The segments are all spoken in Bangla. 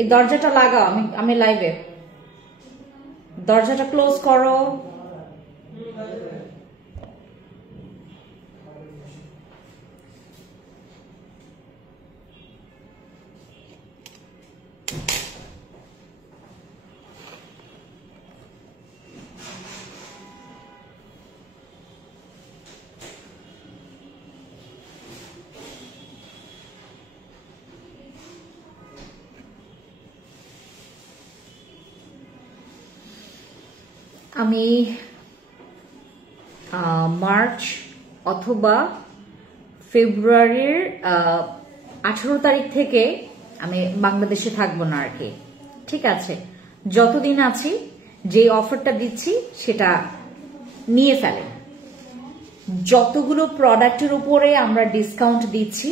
এই দরজাটা লাগাও, আমি লাইভে। দরজাটা ক্লোজ করো। আমি মার্চ অথবা ফেব্রুয়ারির 18 তারিখ থেকে আমি বাংলাদেশে থাকবো না আর কি। ঠিক আছে, যতদিন আছি যে অফারটা দিচ্ছি সেটা নিয়ে ফেলেন। যতগুলো প্রোডাক্টের উপরে আমরা ডিসকাউন্ট দিচ্ছি,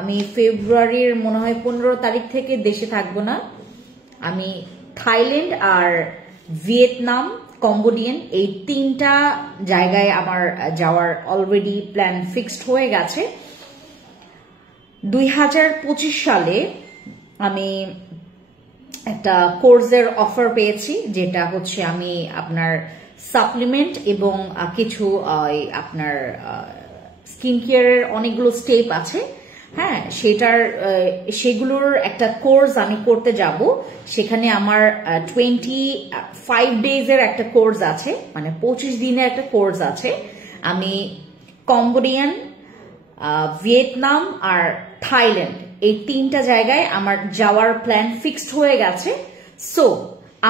আমি ফেব্রুয়ারির মনে হয় 15 তারিখ থেকে দেশে থাকবো না। আমি থাইল্যান্ড আর ভিয়েতনাম, কম্বোডিয়ান এই 3টা জায়গায় আমার যাওয়ার অলরেডি প্ল্যান ফিক্সড হয়ে গেছে। 2025 সালে আমি একটা কোর্সের অফার পেয়েছি, যেটা হচ্ছে আমি আপনার সাপ্লিমেন্ট এবং কিছু আপনার স্কিন কেয়ারের অনেকগুলো স্টেপ আছে, হ্যাঁ, সেগুলোর একটা কোর্স আমি করতে যাব। সেখানে আমার 25 ডেজের একটা কোর্স আছে, মানে 25 দিনের একটা কোর্স আছে। আমি কম্বোডিয়ান, ভিয়েতনাম আর থাইল্যান্ড এই 3টা জায়গায় আমার যাওয়ার প্ল্যান ফিক্সড হয়ে গেছে। সো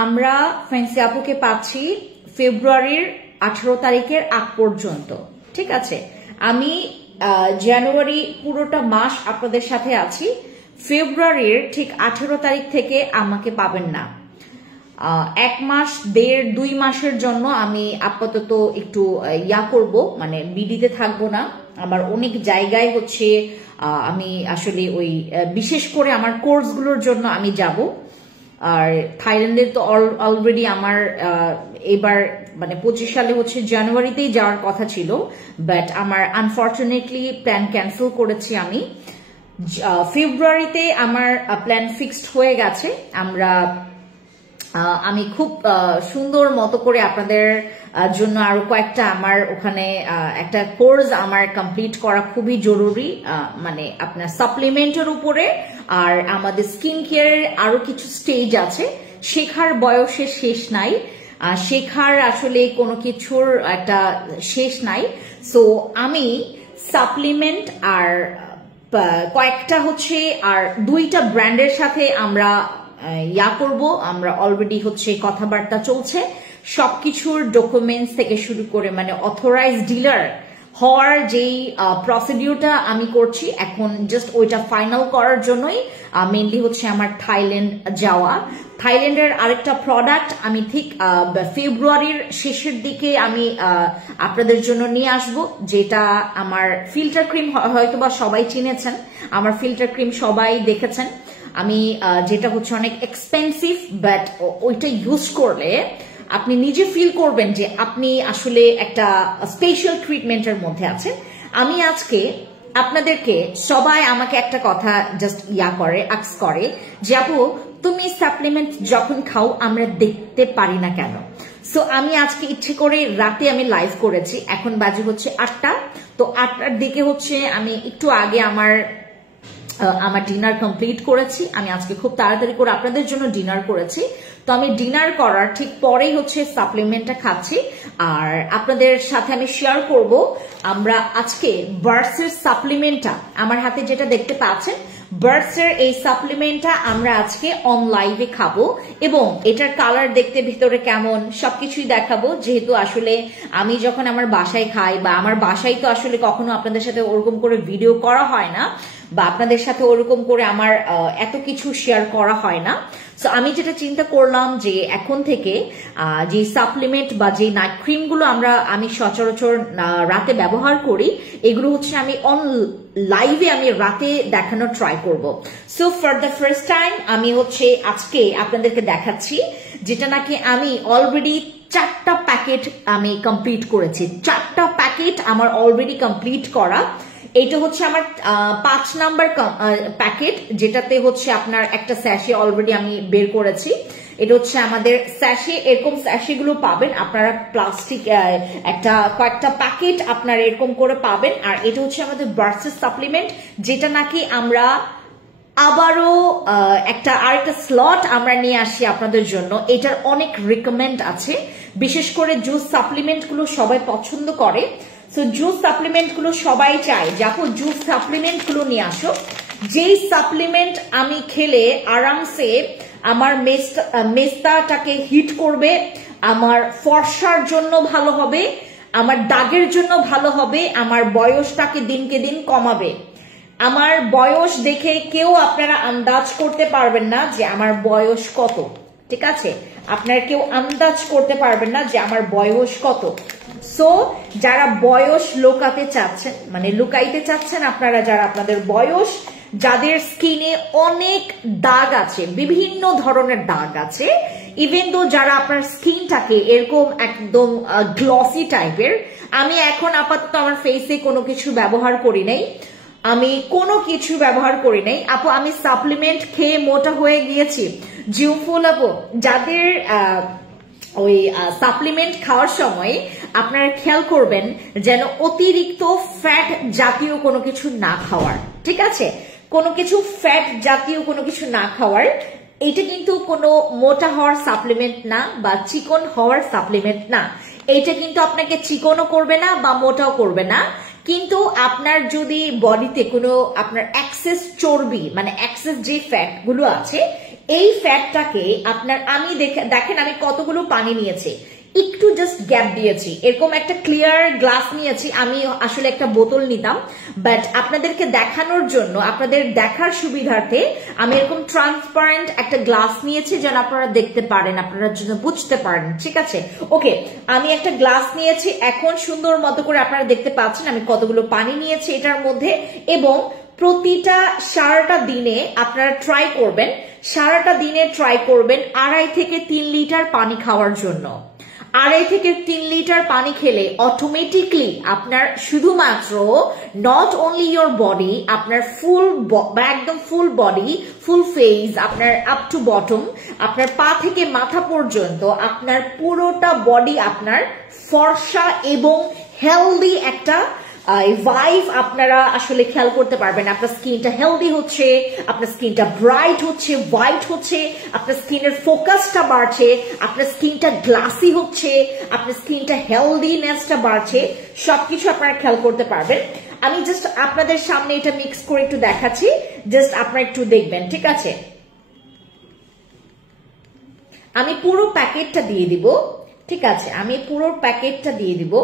আমরা ফ্যান্সি আপুকে পাচ্ছি ফেব্রুয়ারির 18 তারিখের আগ পর্যন্ত। ঠিক আছে, আমি জানুয়ারি পুরোটা মাস আপনাদের সাথে আছি। ফেব্রুয়ারির ঠিক 18 তারিখ থেকে আমাকে পাবেন না। 1 মাস 1.5-2 মাসের জন্য আমি আপাতত একটু করব, মানে বিডিতে থাকবো না। আমার অনেক জায়গায় হচ্ছে আমি আসলে ওই বিশেষ করে আমার কোর্সগুলোর জন্য আমি যাব। আর থাইল্যান্ডে তো অলরেডি আমার এবার মানে 25 সালে হচ্ছে জানুয়ারিতেই যাওয়ার কথা ছিল, বাট আমার আনফরচুনেটলি প্ল্যান ক্যান্সেল করেছি আমি। ফেব্রুয়ারিতে আমার প্ল্যান ফিক্সড হয়ে গেছে। আমি খুব সুন্দর মতো করে আপনাদের জন্য আরো কয়েকটা আমার ওখানে একটা কোর্স আমার কমপ্লিট করা খুবই জরুরি, মানে আপনার সাপ্লিমেন্টের উপরে। আর আমাদের স্কিন কেয়ারের আরো কিছু স্টেজ আছে, শেখার বয়সের শেষ নাই, শেখার আসলে কোনো কিছুর একটা শেষ নাই। সো আমি সাপ্লিমেন্ট আর কয়েকটা হচ্ছে আর 2টা ব্র্যান্ডের সাথে আমরা করব। আমরা অলরেডি হচ্ছে কথাবার্তা চলছে, সবকিছুর ডকুমেন্টস থেকে শুরু করে মানে অথরাইজড ডিলার হওয়ার যেই প্রসিডিউরটা আমি করছি এখন, জাস্ট ওইটা ফাইনাল করার জন্যই মেইনলি হচ্ছে আমার থাইল্যান্ড যাওয়া। থাইল্যান্ডের আরেকটা প্রোডাক্ট আমি ঠিক ফেব্রুয়ারির শেষের দিকে আমি আপনাদের জন্য নিয়ে আসব, যেটা আমার ফিল্টার ক্রিম। হয়তোবা সবাই চিনেছেন আমার ফিল্টার ক্রিম, সবাই দেখেছেন। আমি যেটা হচ্ছে অনেক এক্সপেন্সিভ, বাট ওইটা ইউজ করলে আপনি নিজে ফিল করবেন যে আপনি আসলে একটা স্পেশাল ট্রিটমেন্টের মধ্যে আছেন। আমি আজকে আপনাদেরকে, সবাই আমাকে একটা কথা জাস্ট আস্ক করে যে আপু তুমি সাপ্লিমেন্ট যখন খাও আমরা দেখতে পারি না কেন? সো আমি আজকে ইচ্ছে করে রাতে আমি লাইভ করেছি, এখন বাজে হচ্ছে 8টা। তো 8টার দিকে হচ্ছে আমি একটু আগে আমার ডিনার কমপ্লিট করেছি। আমি আজকে খুব তাড়াতাড়ি করে আপনাদের জন্য ডিনার করেছি। তো আমি ডিনার করার ঠিক পরেই হচ্ছে সাপ্লিমেন্টটা খাচ্ছি, আর আপনাদের সাথে আমি শেয়ার করব আমরা আজকে বার্ডসের সাপ্লিমেন্টটা, আমার হাতে যেটা দেখতে পাচ্ছেন বার্ডসের এই সাপ্লিমেন্টটা আমরা আজকে অন লাইভে খাবো, এবং এটার কালার দেখতে ভিতরে কেমন সবকিছুই দেখাবো। যেহেতু আসলে আমি যখন আমার বাসায় খাই, বা আমার বাসায় তো আসলে কখনো আপনাদের সাথে ওরকম করে ভিডিও করা হয় না, বা আপনাদের সাথে ওরকম করে আমার এত কিছু শেয়ার করা হয় না। সো আমি যেটা চিন্তা করলাম যে এখন থেকে যে সাপ্লিমেন্ট বা যে নাইট ক্রিমগুলো আমি সচরাচর রাতে ব্যবহার করি, এগুলো হচ্ছে আমি অন লাইভে আমি রাতে দেখানোর ট্রাই করব। So for the first time আমি হচ্ছে আজকে আপনাদেরকে দেখাচ্ছি, যেটা নাকি আমি অলরেডি 4টা প্যাকেট আমি কমপ্লিট করেছি। 4টা প্যাকেট আমার অলরেডি কমপ্লিট করা, এইটা হচ্ছে আমার 5 নাম্বার প্যাকেট, যেটাতে হচ্ছে আপনার একটা স্যাশে অলরেডি আমি বের করেছি। এটা হচ্ছে আমাদের স্যাশে, এরকম স্যাশে গুলো পাবেন আপনারা প্লাস্টিক একটা কয়েকটা প্যাকেট আপনারা এরকম করে পাবেন। আর এটা হচ্ছে আমাদের বার্সেস সাপ্লিমেন্ট, যেটা নাকি আমরা আবারও আরেকটা স্লট আমরা নিয়ে আসি আপনাদের জন্য। এটার অনেক রিকমেন্ড আছে, বিশেষ করে জুস সাপ্লিমেন্ট গুলো সবাই পছন্দ করে। সো জুস সাপ্লিমেন্ট গুলো সবাই চায় যে আপু জুস সাপ্লিমেন্ট গুলো নিয়ে আসো, যেই সাপ্লিমেন্ট আমি খেলে আরামসে আমার মেস্তাটাকে হিট করবে, আমার ফর্সার জন্য ভালো হবে, আমার দাগের জন্য ভালো হবে, আমার বয়সটাকে দিনকে দিন কমাবে। আমার বয়স দেখে কেউ আপনারা আন্দাজ করতে পারবেন না যে আমার বয়স কত, ঠিক আছে? আপনারা কেউ আন্দাজ করতে পারবেন না যে আমার বয়স কত। সো যারা বয়স লুকাতে চাচ্ছেন, মানে লুকাইতে চাচ্ছেন আপনারা, যারা আপনাদের বয়স, যাদের স্কিনে অনেক দাগ আছে, বিভিন্ন ধরনের দাগ আছে, ইভেন দো যারা আপনার স্কিনটাকে এরকম একদম গ্লসি টাইপের, আমি এখন আপাতত আমার ফেসে কোনো কিছু ব্যবহার করি নাই, আমি কোনো কিছু ব্যবহার করি নাই আপু, আমি সাপ্লিমেন্ট খেয়ে মোটা হয়ে গিয়েছি। জিউফুল আপু, যাদের ওই সাপ্লিমেন্ট খাওয়ার সময় আপনারা খেয়াল করবেন যেন অতিরিক্ত ফ্যাট জাতীয় কোনো কিছু না খাওয়ার, ঠিক আছে? কোনো কিছু ফ্যাট জাতীয় কোনো কিছু না খাওয়ার। এটা কিন্তু কোনো মোটা হওয়ার সাপ্লিমেন্ট না বা চিকন হওয়ার সাপ্লিমেন্ট না। এটা কিন্তু আপনাকে চিকনও করবে না বা মোটাও করবে না, কিন্তু আপনার যদি বডিতে কোনো আপনার এক্সেস চর্বি, মানে এক্সেস যে ফ্যাট গুলো আছে, এই ফ্যাটটাকে আপনার, আমি দেখেন আমি কতগুলো পানি নিয়েছি, একটু জাস্ট গ্যাপ দিয়েছি, এরকম একটা ক্লিয়ার গ্লাস নিয়েছি। আমি আসলে একটা বোতল নিতাম, বাট আপনাদেরকে দেখানোর জন্য, আপনাদের দেখার সুবিধার্থে আমি এরকম ট্রান্সপারেন্ট একটা গ্লাস নিয়েছি, যেন আপনারা দেখতে পারেন, আপনারা যেন বুঝতে পারেন, ঠিক আছে? ওকে, আমি একটা গ্লাস নিয়েছি, এখন সুন্দর মতো করে আপনারা দেখতে পাচ্ছেন আমি কতগুলো পানি নিয়েছি এটার মধ্যে। এবং প্রতিটা সারাটা দিনে আপনারা ট্রাই করবেন, সারাটা দিনে ট্রাই করবেন 2.5 থেকে 3 লিটার পানি খাওয়ার জন্য। 2.5 থেকে 3 লিটার পানি খেলে অটোমেটিকলি আপনার শুধুমাত্র নট অনলি ইয়োর বডি, আপনার ফুল বা একদম ফুল বডি, ফুল ফেস, আপনার আপ টু বটম, আপনার পা থেকে মাথা পর্যন্ত আপনার পুরোটা বডি আপনার ফর্সা এবং হেলদি একটা ভাইভ আপনারা আসলে খেয়াল করতে পারবেন। আপনার স্কিনটা হেলদি হচ্ছে, আপনার স্কিনটা ব্রাইট হচ্ছে, হোয়াইট হচ্ছে, আপনার স্কিনের ফোকাসটা বাড়ছে, আপনার স্কিনটা গ্লাসি হচ্ছে, আপনার স্কিনটা হেলদিনেসটা বাড়ছে, সবকিছু আপনারা খেয়াল করতে পারবেন। আমি জাস্ট আপনাদের সামনে এটা মিক্স করে একটু দেখাচ্ছি, জাস্ট আপনারা একটু দেখবেন, ঠিক আছে? আমি পুরো প্যাকেটটা দিয়ে দিব, ঠিক আছে? আমি পুরো প্যাকেটটা দিয়ে দিব।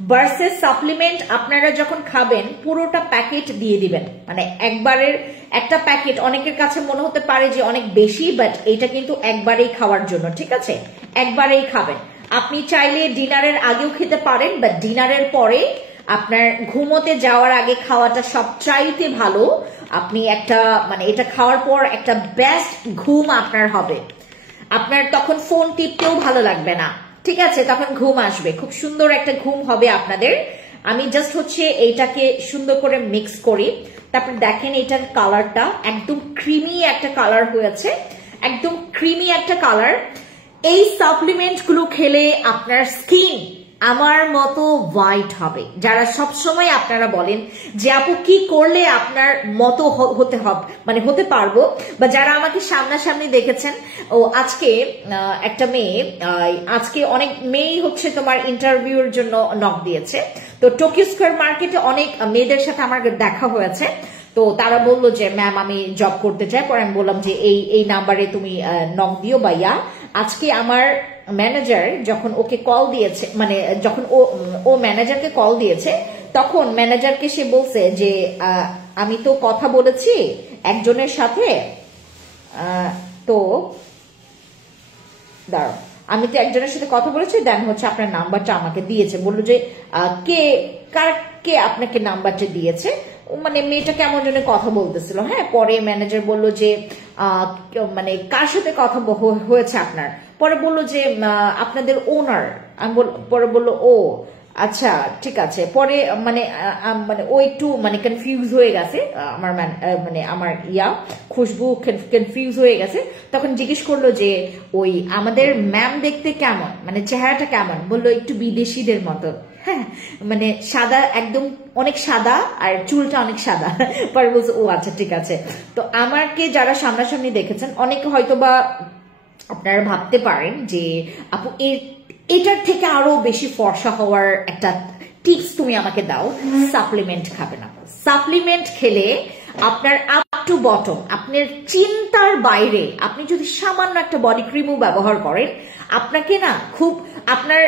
ভার্সেস সাপ্লিমেন্ট আপনারা যখন খাবেন পুরোটা প্যাকেট দিয়ে দিবেন, মানে একবারের একটা প্যাকেট অনেকের কাছে মনে হতে পারে যে অনেক বেশি, বাট এটা কিন্তু একবারেই খাওয়ার জন্য, ঠিক আছে? একবারেই খাবেন। আপনি চাইলে ডিনারের আগেও খেতে পারেন, বাট ডিনারের পরে আপনার ঘুমোতে যাওয়ার আগে খাওয়াটা সবচাইতে ভালো। আপনি একটা, মানে এটা খাওয়ার পর একটা বেস্ট ঘুম আপনার হবে, আপনার তখন ফোন টিপতেও ভালো লাগবে না, ঠিক আছে? তখন ঘুম আসবে, খুব সুন্দর একটা ঘুম হবে আপনাদের। আমি জাস্ট হচ্ছে এইটাকে সুন্দর করে মিক্স করি, তারপর দেখেন এটার কালারটা একদম ক্রিমি একটা কালার হয়েছে, একদম ক্রিমি একটা কালার। এই সাপ্লিমেন্ট গুলো খেলে আপনার স্কিন আমার মতো হোয়াইট হবে। যারা সবসময় আপনারা বলেন যে আপু কি করলে আপনার মতো হতে হবে, মানে হতে পারবো, বা যারা আমাকে সামনাসামনি দেখেছেন, ও আজকে একটা মেয়ে, আজকে অনেক মেয়েই হচ্ছে তোমার ইন্টারভিউর জন্য নক দিয়েছে, তো টোকিও স্কয়ার মার্কেটে অনেক মেয়েদের সাথে আমার দেখা হয়েছে। তো তারা বললো যে ম্যাম আমি জব করতে চাই, পরে আমি বললাম যে এই নাম্বারে তুমি নক দিও ভাইয়া। আজকে আমার ম্যানেজার যখন ওকে কল দিয়েছে, মানে যখন ও ম্যানেজারকে কল দিয়েছে, তখন ম্যানেজারকে সে বলছে যে আমি তো কথা বলেছি একজনের সাথে, তো দাঁড়াও, আমি তো একজনের সাথে কথা বলেছি, দেন হচ্ছে আপনার নাম্বারটা আমাকে দিয়েছে, বললো যে কে আপনাকে নাম্বারটা দিয়েছে, মানে মেয়েটা কেমন যেন কথা বলতেছিল। হ্যাঁ, পরে ম্যানেজার বললো যে মানে কার সাথে কথা হয়েছে আপনার, পরে বললো যে আপনাদের ওনার। আমি পরে বললো ও আচ্ছা ঠিক আছে, পরে মানে মানে ও একটু মানে কনফিউজ হয়ে গেছে, আমার মানে আমার খুশবু কনফিউজ হয়ে গেছে, তখন জিজ্ঞেস করলো যে ওই আমাদের ম্যাম দেখতে কেমন, মানে চেহারাটা কেমন, বললো একটু বিদেশিদের মতো। হ্যাঁ, মানে সাদা, একদম অনেক সাদা, আর চুলটা অনেক সাদা। পরে বলছে ও আচ্ছা ঠিক আছে। তো আমাকে যারা সামনাসামনি দেখেছেন অনেকে হয়তো বা আপনারা ভাবতে পারেন যে আপু এটার থেকে আরো বেশি ফর্সা হওয়ার একটা টিপস তুমি আমাকে দাও। সাপ্লিমেন্ট খাবে না, সাপ্লিমেন্ট খেলে আপনার আপ টু বটম, আপনার চিন্তার বাইরে, আপনি যদি সামান্য একটা বডি ক্রিমও ব্যবহার করেন, আপনাকে না খুব আপনার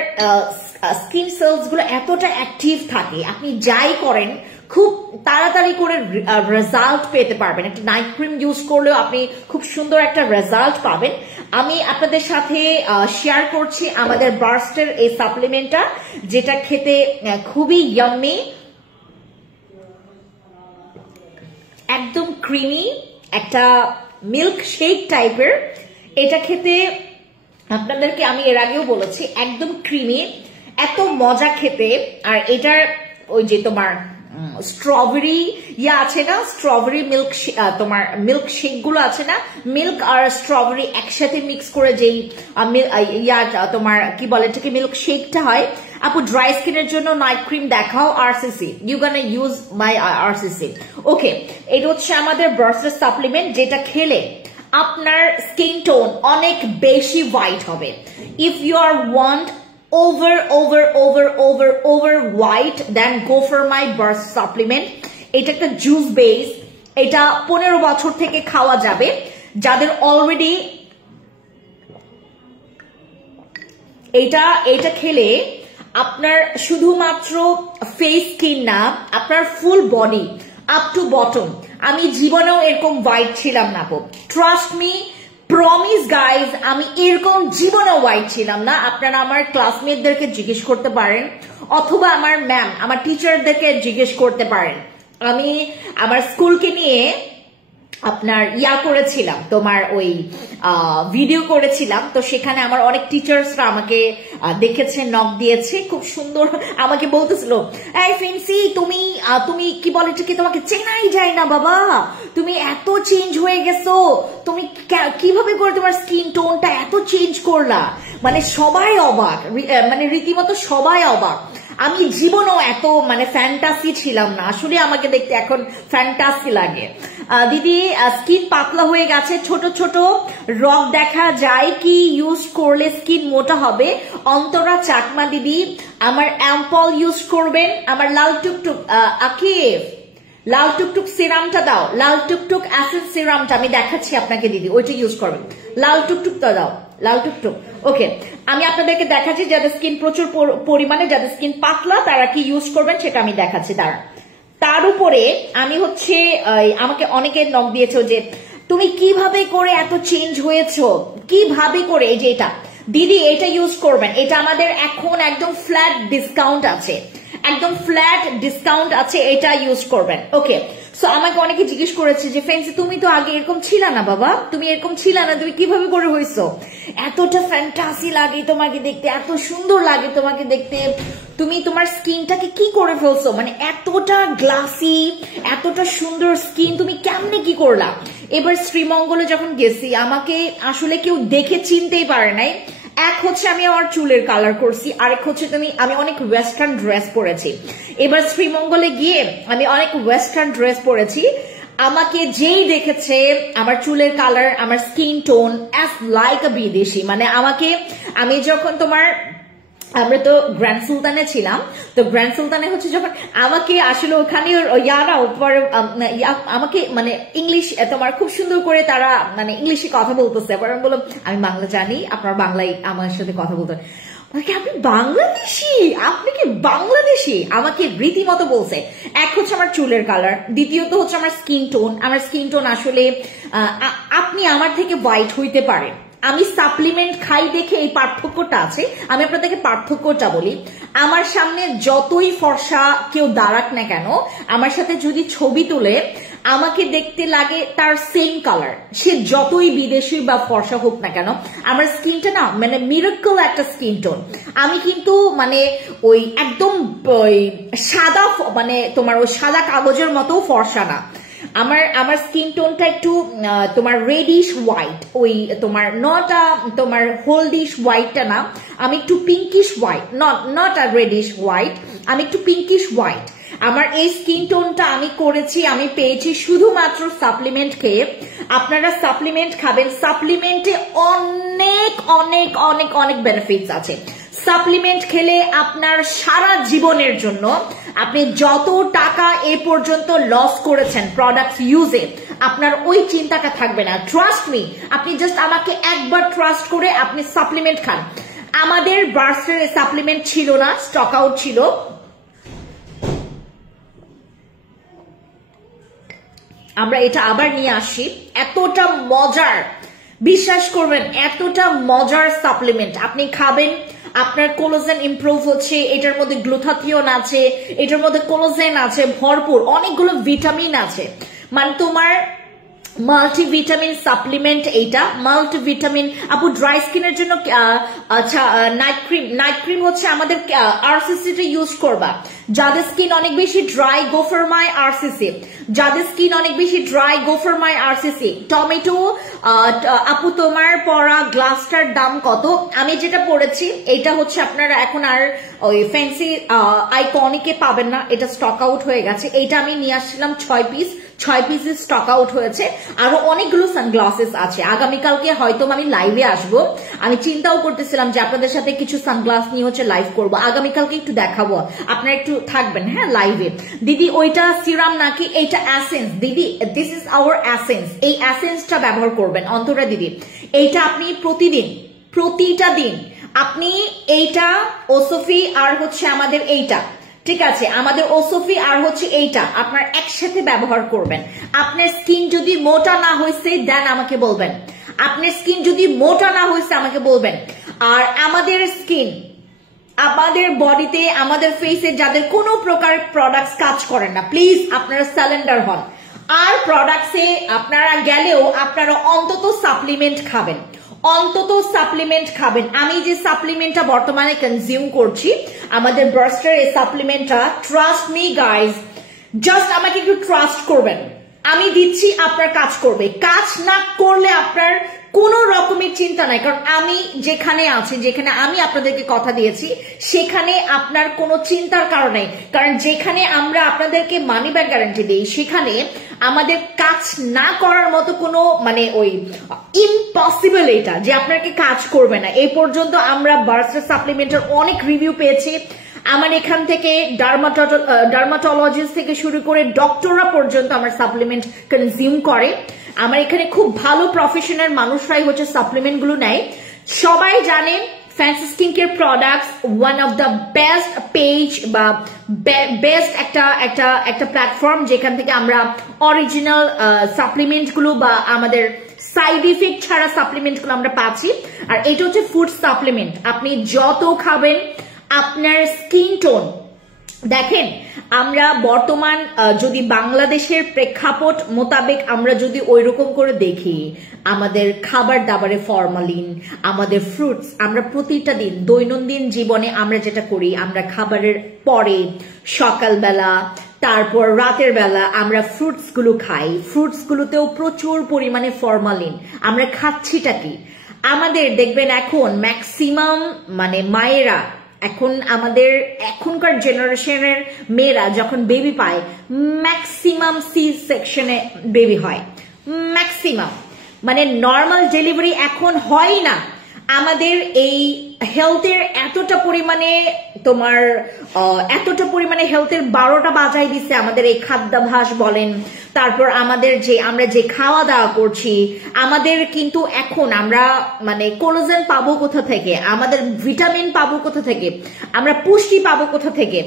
স্কিন সেলস গুলো এতটা অ্যাক্টিভ থাকে, আপনি যাই করেন খুব তাড়াতাড়ি করে রেজাল্ট পেতে পারবেন। একটা নাইট ক্রিম ইউজ করলেও আপনি খুব সুন্দর একটা রেজাল্ট পাবেন। আমি আপনাদের সাথে শেয়ার করছি আমাদের বার্স্টের এই সাপ্লিমেন্টটা, যেটা খেতে খুবই ইয়াম্মি, একদম ক্রিমি, একটা মিল্ক শেক টাইপের। এটা খেতে আপনাদেরকে আমি এর আগেও বলেছি, একদম ক্রিমি, এত মজা খেতে। আর এটার ওই যে তোমার স্ট্রবেরি আছে না, স্ট্রবেরি মিল্ক, তোমার মিল্ক শেক গুলো আছে না, মিল্ক আর স্ট্রবেরি একসাথে মিক্স করে যেই তোমার কি বলে এটাকে মিল্ক শেকটা হয়। আপু ড্রাই স্কিনের জন্য নাইট ক্রিম দেখাও, RCC, you gonna use my RCC. Okay, এটা হচ্ছে আমাদের বার্স্টের সাপ্লিমেন্ট, যেটা খেলে আপনার স্কিন টোন অনেক বেশি হোয়াইট হবে। If you are want over white, then go for my burst supplement. এটা একটা জুস বেস, এটা 15 বছর থেকে খাওয়া যাবে। যাদের অলরেডি এটা খেলে আপনার শুধুমাত্র ফেস স্কিন না, আপনার full body up to bottom. আমি জীবনেও এরকম হোয়াইট ছিলাম না আপু, ট্রাস্ট মি, প্রমিস গাইজ, আমি এরকম জীবনে হোয়াইট ছিলাম না। আপনারা আমার ক্লাসমেটদেরকে জিজ্ঞেস করতে পারেন, অথবা আমার ম্যাম, আমার টিচারদেরকে জিজ্ঞেস করতে পারেন। আমি আমার স্কুলকে নিয়ে আপনার করেছিলাম, তোমার ওই ভিডিও করেছিলাম, তো সেখানে আমার অনেক টিচার্সরা আমাকে দেখেছে, নক দিয়েছে, খুব সুন্দর আমাকে বলতেছিল, এই ফেন্সি তুমি তুমি কি বলে কি, তোমাকে চেনাই যায় না বাবা, তুমি এত চেঞ্জ হয়ে গেছো, তুমি কিভাবে করে তোমার স্কিন টোনটা এত চেঞ্জ করলা। মানে সবাই অবাক, মানে রীতিমতো সবাই অবাক। আমি জীবনও এত মানে ফ্যান্টাসি ছিলাম না, আসলে আমাকে দেখতে এখন ফ্যান্টাসি লাগে। দিদি স্কিন পাতলা হয়ে গেছে, ছোট ছোট রক দেখা যায়, কি ইউজ করলে স্কিন মোটা হবে? অন্তরা চাকমা দিদি, আমার অ্যাম্পল ইউজ করবেন, আমার লাল টুকটুক আকিব, লাল টুকটুক সিরামটা দাও, লাল টুকটুক অ্যাসিড সিরামটা আমি দেখাচ্ছি আপনাকে দিদি, ওইটা ইউজ করবেন। লাল টুকটুকটা দাও, লাল টুকটুক। ওকে, আমি আপনাদেরকে দেখাচ্ছি যাদের স্কিন প্রচুর পরিমাণে, যাদের স্কিন পাতলা তারা কি ইউজ করবেন সেটা আমি দেখাচ্ছি। তার উপরে আমি হচ্ছে আমাকে অনেকে নক দিয়েছো যে তুমি কিভাবে করে এত চেঞ্জ হয়েছো, কিভাবে করে, এই যে এটা দিদি এটা ইউজ করবেন, এটা আমাদের এখন একদম ফ্ল্যাট ডিসকাউন্ট আছে, একদম ফ্ল্যাট ডিসকাউন্ট আছে, এটা ইউজ করবেন। ওকে, সো আমাকে অনেকে জিজ্ঞেস করেছে যে ফ্রেন্ডস তুমি তো আগে এরকম ছিলা না বাবা, তুমি এরকম ছিলা না, তুমি কিভাবে করে হইছো, এতটা ফ্যান্টাসি লাগে তোমাকে দেখতে, এত সুন্দর লাগে তোমাকে দেখতে, তুমি তোমার স্কিনটাকে কি করে ফেলছো, মানে এতটা গ্লাসি, এতটা সুন্দর স্কিন, তুমি কেমনে কি করলা? এবার শ্রীমঙ্গলে যখন গেছি আমাকে আসলে কেউ দেখে চিনতেই পারে নাই। এক হচ্ছে আমি আমার চুলের কালার করছি, আরেক হচ্ছে আমি অনেক ওয়েস্টার্ন ড্রেস পরেছি। এবার শ্রীমঙ্গলে গিয়ে আমি অনেক ওয়েস্টার্ন ড্রেস পরেছি, আমাকে যেই দেখেছে আমার চুলের কালার, আমার স্কিন টোন অ্যাজ লাইক আ বিদেশি, মানে আমি যখন আমরা তো গ্র্যান্ড সুলতানে ছিলাম, তো গ্র্যান্ড সুলতানে হচ্ছে যখন আমাকে আসলে ওখানে আমাকে মানে ইংলিশ তোমার খুব সুন্দর করে তারা মানে ইংলিশে কথা বলতেছে, এবার আমি বললাম আমি বাংলা জানি, আপনার বাংলায় আমার সাথে কথা বলতে, আপনি বাংলাদেশি, আপনি কি বাংলাদেশি, আমাকে রীতিমতো বলছে। এক হচ্ছে আমার চুলের কালার, দ্বিতীয়ত হচ্ছে আমার স্কিন টোন, আমার স্কিন টোন আসলে আপনি আমার থেকে হোয়াইট হইতে পারেন, আমি সাপ্লিমেন্ট খাই দেখে এই পার্থক্যটা আছে। আমি আপনাদেরকে পার্থক্যটা বলি, আমার সামনে যতই ফর্সা কেউ দাঁড়াক না কেন, আমার সাথে যদি ছবি তুলে আমাকে দেখতে লাগে তার সেম কালার, সে যতই বিদেশি বা ফর্সা হোক না কেন। আমার স্কিনটা না মানে মিরাকল একটা স্কিন টোন। আমি কিন্তু মানে ওই একদম ওই সাদা মানে তোমার ওই সাদা কাগজের মতো ফর্সা না। আমার স্কিন টোনটা একটু তোমার রেডিশ হোয়াইট, ওই তোমার নট তোমার হোলডিশ হোয়াইটটা না, আমি একটু pinkish white, not a reddish white, আমি একটু পিঙ্কিশ হোয়াইট। আমার এই স্কিন টোনটা আমি করেছি, আমি পেয়েছি শুধুমাত্র সাপ্লিমেন্ট খেয়ে। আপনারা সাপ্লিমেন্ট খাবেন, সাপ্লিমেন্টে অনেক অনেক অনেক অনেক বেনিফিটস আছে। সাপ্লিমেন্ট খেলে আপনার সারা জীবনের জন্য আপনি যত টাকা এ পর্যন্ত লস করেছেন প্রোডাক্ট ইউজে, আপনার ওই চিন্তাটা থাকবে না। ট্রাস্ট মি, আপনি জাস্ট আমাকে একবার ট্রাস্ট করে আপনি সাপ্লিমেন্ট খান। আমাদের বার্সের সাপ্লিমেন্ট ছিল না, স্টক আউট ছিল। আমরা এটা আবার নিয়ে আসি। এতটা মজার, বিশ্বাস করবেন এতটা মজার সাপ্লিমেন্ট, আপনি খাবেন আপনার কোলাজেন ইমপ্রুভ হচ্ছে, এটার মধ্যে গ্লুথাথিয়ন আছে, এটার মধ্যে কোলাজেন আছে ভরপুর, অনেকগুলো ভিটামিন আছে। মানে তোমার মাল্টিভিটামিন সাপ্লিমেন্ট এইটা, মাল্টিভিটামিন। আপু ড্রাই স্কিনের জন্য আচ্ছা নাইট ক্রিম হচ্ছে আমাদের আরসিসিটা ইউজ করবা। যাদের স্কিন অনেক বেশি dry, go for my RCC. যাদের স্কিন অনেক বেশি dry, go for my RCC. Tomato আপু তোমার পরা গ্লাসটার দাম কত? আমি যেটা পড়েছি এটা হচ্ছে আপনারা এখন আর ওই ফ্যান্সি আইকনিকে পাবেন না, এটা স্টক আউট হয়ে গেছে। এইটা আমি নিয়ে আসছিলাম 6 পিসের স্টক আউট হয়েছে। আরো অনেকগুলো সানগ্লাসেস আছে, আগামীকালকে হয়তো আমি লাইভে আসবো। আমি চিন্তাও করতেছিলাম যে আপনাদের সাথে কিছু সানগ্লাস নিয়ে হচ্ছে লাইভ করবো, আগামীকালকে একটু দেখাবো, আপনারা একটু থাকবেন হ্যাঁ লাইভে। দিদি ওইটা সিরাম নাকি? এইটা অ্যাসেন্স দিদি, দিস ইজ আওয়ার অ্যাসেন্স। এই অ্যাসেন্সটা ব্যবহার করবেন অন্তরা দিদি। এইটা আপনি প্রতিটা দিন আপনি এইটা ওসফি আর হচ্ছে আমাদের এইটা, ঠিক আছে, আমাদের ওসফি আর হচ্ছে এইটা আপনার একসাথে ব্যবহার করবেন। আপনার স্কিন যদি মোটা না হয়েছে দেন আমাকে বলবেন, আপনার স্কিন যদি মোটা না হয়েছে আমাকে বলবেন। আর আমাদের স্কিন, আমাদের বডিতে, আমাদের ফেসে যাদের কোনো প্রকার প্রোডাক্টস কাজ করেন না, প্লিজ আপনারা সারেন্ডার হন। আর প্রোডাক্টসে আপনারা গেলেও আপনারা অন্তত সাপ্লিমেন্ট খাবেন, অন্তত সাপ্লিমেন্ট খাবেন। আমি যে সাপ্লিমেন্টটা বর্তমানে কনজিউম করছি, আমাদের বার্স্টার এই সাপ্লিমেন্টটা, ট্রাস্ট মি গাইজ, জাস্ট আমাকে একটু ট্রাস্ট করবেন। আমি দিচ্ছি, আপনার কাজ করবে। কাজ না করলে আপনার কোনো রকমের চিন্তা নাই, কারণ আমি যেখানে আছি, যেখানে আমি আপনাদেরকে কথা দিয়েছি, সেখানে আপনার কোনো চিন্তার কারণ নেই। কারণ যেখানে আমরা আপনাদেরকে মানি ব্যাক গ্যারান্টি দিই, সেখানে আমাদের কাজ না করার মতো কোনো মানে ওই ইম্পসিবল এটা যে আপনাকে কাজ করবে না। এই পর্যন্ত আমরা বার্স্টার সাপ্লিমেন্টের অনেক রিভিউ পেয়েছি। আমার এখান থেকে ডার্মাটোলজিস্ট থেকে শুরু করে ডক্টররা পর্যন্ত আমার সাপ্লিমেন্ট কনজিউম করে। আমার এখানে খুব ভালো প্রফেশনাল মানুষরাই হচ্ছে সাপ্লিমেন্ট গুলো নেয়। সবাই জানে fancy skin care products one of the best page বা বেস্ট একটা প্ল্যাটফর্ম, যেখান থেকে আমরা অরিজিনাল সাপ্লিমেন্ট গুলো বা আমাদের সাইড ইফেক্ট ছাড়া সাপ্লিমেন্ট গুলো আমরা পাচ্ছি। আর এটা হচ্ছে ফুড সাপ্লিমেন্ট, আপনি যত খাবেন আপনার স্কিন টোন দেখেন। আমরা বর্তমান যদি বাংলাদেশের প্রেক্ষাপট মোতাবেক আমরা যদি ওই রকম করে দেখি, আমাদের খাবার দাবারে ফরমালিন, আমাদের ফ্রুটস, আমরা প্রতিটা দিন দৈনন্দিন জীবনে আমরা যেটা করি, আমরা খাবারের পরে সকালবেলা তারপর রাতের বেলা আমরা ফ্রুটস গুলো খাই, ফ্রুটস গুলোতেও প্রচুর পরিমাণে ফরমালিন। আমরা খাচ্ছিটা কি? আমাদের দেখবেন এখন ম্যাক্সিমাম মানে মায়েরা, এখন আমাদের এখনকার জেনারেশনের মেয়েরা যখন বেবি পায়, ম্যাক্সিমাম সি সেকশনে বেবি হয়, ম্যাক্সিমাম মানে নর্মাল ডেলিভারি এখন হয় না। আমাদের এই হেলথের এতটা পরিমাণে তোমার এতটা পরিমাণে হেলথের 12টা বাজাই দিচ্ছে আমাদের এই খাদ্যাভ্যাস বলেন, তারপর আমাদের যে আমরা যে খাওয়া দাওয়া করছি, আমাদের কিন্তু এখন আমরা মানে কোলাজেন পাবো কোথা থেকে, আমাদের ভিটামিন পাবো কোথা থেকে, আমরা পুষ্টি পাবো কোথা থেকে,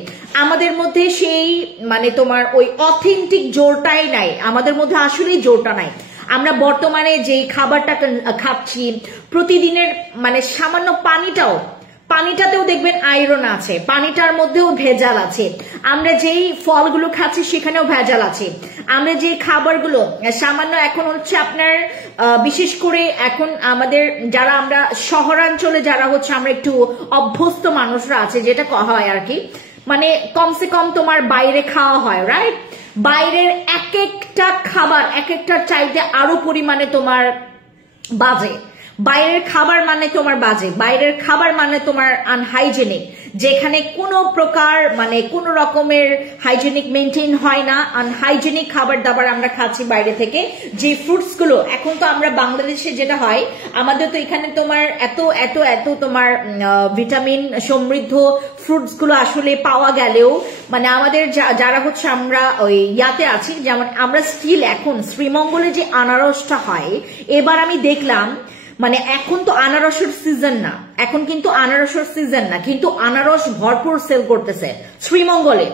আমাদের মধ্যে সেই মানে তোমার ওই অথেন্টিক জোরটাই নাই, আমাদের মধ্যে আসলেই জোরটা নাই। আমরা বর্তমানে যে খাবারটা খাচ্ছি, প্রতিদিনের মানে সামান্য পানিটাতেও দেখবেন আয়রন আছে, পানিটার মধ্যেও ভেজাল আছে, আমরা যেই ফলগুলো খাচ্ছি সেখানেও ভেজাল আছে, আমরা যে খাবারগুলো সামান্য এখন হচ্ছে আপনার বিশেষ করে এখন আমাদের যারা আমরা শহরাঞ্চলে যারা হচ্ছে আমরা একটু অভ্যস্ত মানুষরা আছে, যেটা হয় আর কি, মানে কমসে কম তোমার বাইরে খাওয়া হয়, রাইট? বাইরের এক একটা খাবার এক একটা চাইতে আরো পরিমাণে তোমার বাজে, বাইরের খাবার মানে তোমার বাজে, বাইরের খাবার মানে তোমার আনহাইজেনিক, যেখানে কোনো প্রকার মানে কোনো রকমের হাইজেনিক মেনটেন হয় না, আনহাইজেনিক খাবার দাবার আমরা খাচ্ছি বাইরে থেকে। যে ফ্রুটস গুলো এখন তো আমরা বাংলাদেশে যেটা হয়, আমাদের তো এখানে তোমার এত এত এত তোমার ভিটামিন সমৃদ্ধ ফ্রুটস গুলো আসলে পাওয়া গেলেও মানে আমাদের যারা হচ্ছে আমরা ওই ইয়াতে আছি, যেমন আমরা স্টিল এখন শ্রীমঙ্গলে যে আনারসটা হয়, এবার আমি দেখলাম মানে এখন তো আনারসের সিজন না, এখন কিন্তু আনারসের সিজন না, কিন্তু আনারস ভরপুর সেল করতেছে শ্রীমঙ্গলে,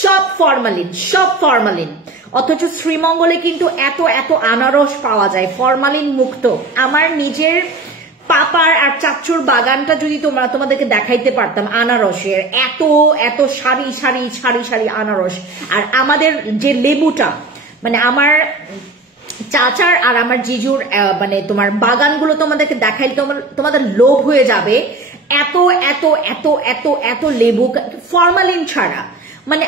সব ফরমালিন, সব ফরমালিন, অথচ শ্রীমঙ্গলে কিন্তু এত এত আনারস পাওয়া যায় ফরমালিন মুক্ত। আমার নিজের পাপার আর চাচুর বাগানটা যদি তোমাদেরকে দেখাইতে পারতাম আনারসের, এত এত সারি সারি সারি সারি আনারস। আর আমাদের যে লেবুটা মানে আমার চাচার আর আমার জিজুর মানে তোমার বাগানগুলো তোমাদেরকে দেখাইলে তোমাদের লোভ হয়ে যাবে, এত এত এত এত এত লেবু ফরমালিন ছাড়া। মানে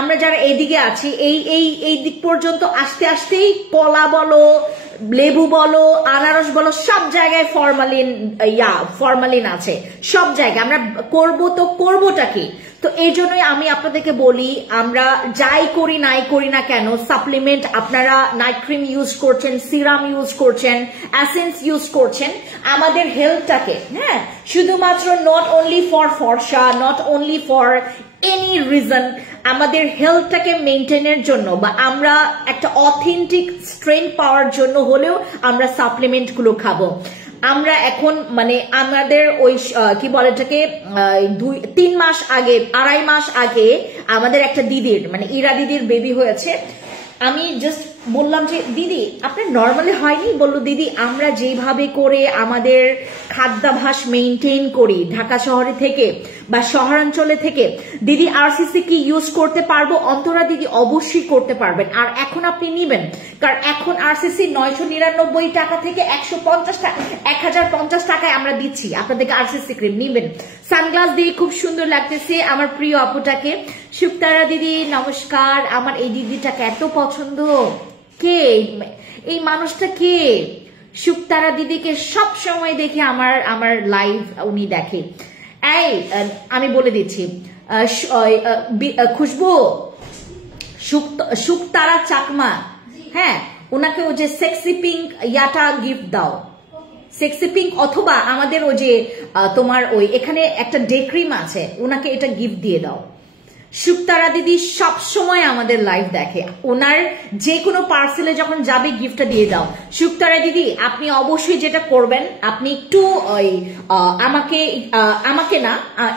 আমরা যারা এইদিকে আছি এই দিক পর্যন্ত আসতে আসতেই কলা বলো, লেবু বলো, আনারস বলো, সব জায়গায় ফরমালিন আছে, সব জায়গায়। আমরা করবোটা কি? তো এই জন্যই আমি আপনাদেরকে বলি, আমরা যাই করি নাই করি না কেন, সাপ্লিমেন্ট আপনারা নাইট ক্রিম ইউজ করছেন, সিরাম ইউজ করছেন, এসেন্স ইউজ করছেন, আমাদের হেলথটাকে, হ্যাঁ, শুধুমাত্র নট অনলি ফর ফর্সা, not only for any reason, আমাদের হেলথটাকে মেনটেনের জন্য বা আমরা একটা অথেন্টিক স্ট্রেংথ পাওয়ার জন্য হলেও আমরা সাপ্লিমেন্ট গুলো খাবো। আমরা এখন মানে আমাদের ওই কি বলে এটাকে 2-3 মাস আগে, 2.5 মাস আগে আমাদের একটা দিদির মানে ইরা দিদির বেবি হয়েছে। আমি জাস্ট বললাম যে দিদি আপনার নর্মালি হয়নি? বললো দিদি আমরা যেভাবে করে আমাদের খাদ্যাভ্যাস মেনটেন করি ঢাকা শহরে থেকে বা শহরাঞ্চলে থেকে, দিদি আরসিসি কি ইউজ করতে পারবো? অন্তরা দিদি অবশ্যই করতে পারবেন। আর এখন আপনি নিবেন, কারণ এখন আরসিসি 999 টাকা থেকে 1050 টাকায় আমরা দিচ্ছি আপনাদেরকে আরসিসি ক্রিম। নিবেন, সানগ্লাস দিয়ে খুব সুন্দর লাগতেছে আমার প্রিয় আপুটাকে। শুক্তারা দিদি নমস্কার, আমার এই দিদিটাকে এত পছন্দ। কে এই মানুষটা? কে? শুক্তারা দিদিকে সব সময় দেখে আমার লাইভ উনি দেখে। এই আমি বলে দিচ্ছি, খুশবু শুক্তারা চাকমা, হ্যাঁ, ওনাকে ওই যে সেক্সি পিঙ্ক ইয়াটা গিফট দাও, সেক্সি পিঙ্ক, অথবা আমাদের ওই যে তোমার ওই এখানে একটা ডে ক্রিম আছে, ওনাকে এটা গিফট দিয়ে দাও। শুক্তারা দিদি সব সময় আমাদের লাইভ দেখে, ওনার যে কোনো পার্সেলে যখন যাবে গিফটটা দিয়ে দাও। শুক্তারা দিদি আপনি অবশ্যই যেটা করবেন, আপনি একটু ওই আমাকে না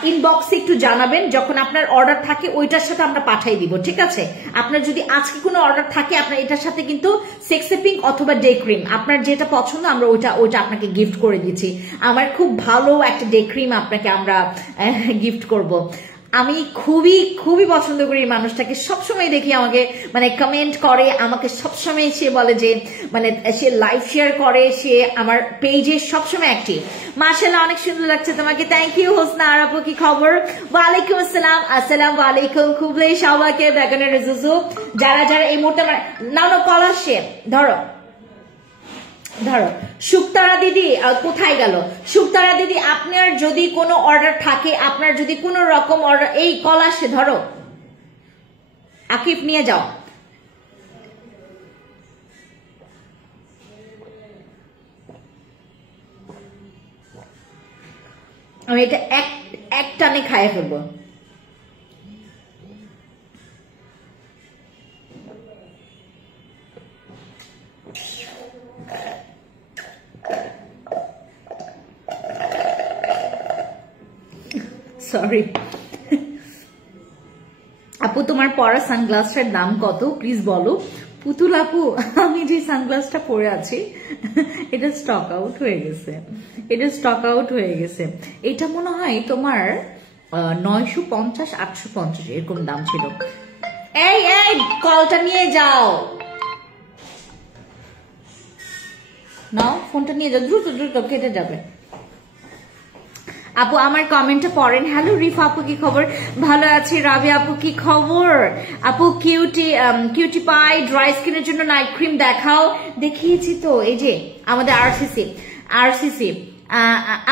ইনবক্সে একটু জানাবেন, যখন আপনার অর্ডার থাকে ওইটার সাথে আমরা পাঠাই দিব, ঠিক আছে? আপনার যদি আজকে কোনো অর্ডার থাকে আপনার এটার সাথে কিন্তু সেক্সি পিঙ্ক অথবা ডে ক্রিম আপনার যেটা পছন্দ আমরা ওইটা আপনাকে গিফট করে দিচ্ছি। আমার খুব ভালো একটা ডে ক্রিম আপনাকে আমরা গিফট করব। আমি খুবই খুবই পছন্দ করি এই মানুষটাকে, সবসময় দেখি আমাকে মানে কমেন্ট করে, আমাকে সবসময় সে বলে যে মানে সে লাইভ শেয়ার করে, সে আমার পেজে সবসময় অ্যাক্টিভ। মাশাআল্লাহ অনেক সুন্দর লাগছে তোমাকে, থ্যাংক ইউ। হোসনা আর আপু কি খবর? ওয়ালাইকুম আসসালাম। আসসালামু আলাইকুম। খুবই সবাইকে বেগুনের জুজু যারা যারা এই মুহূর্তে নাও কলার সে ধরো শুক্তারা দিদি কোথায় গেল? শুক্তারা দিদি আপনার যদি কোনো অর্ডার থাকে, আপনার যদি কোনো রকম অর্ডার, এই কল আসে ধরো, আকিব নিয়ে যাও। আমি এটা এক টানে খাইয়ে ফেলবো। সরি আপু, তোমার পরা সানগ্লাসটার দাম কত প্লিজ বলো। পুতুল আপু, আমি যে সানগ্লাসটা পরে আছি এটা স্টক আউট হয়ে গেছে, এটা মনে হয় তোমার 950-850 এরকম দাম ছিল। এই এই কলটা নিয়ে যাও, নাও ফোনটা নিয়ে যাও, দ্রুত দ্রুত কেটে যাবে। আপু আমার কমেন্টটা পড়েন। হ্যালো রিফা আপু, কি খবর? ভালো আছি। রাবি আপু কি খবর? আপু কিউটি পাই ড্রাই স্কিনের জন্য নাইট ক্রিম দেখাও। দেখিয়েছি তো, এই যে আমাদের আরসিসি।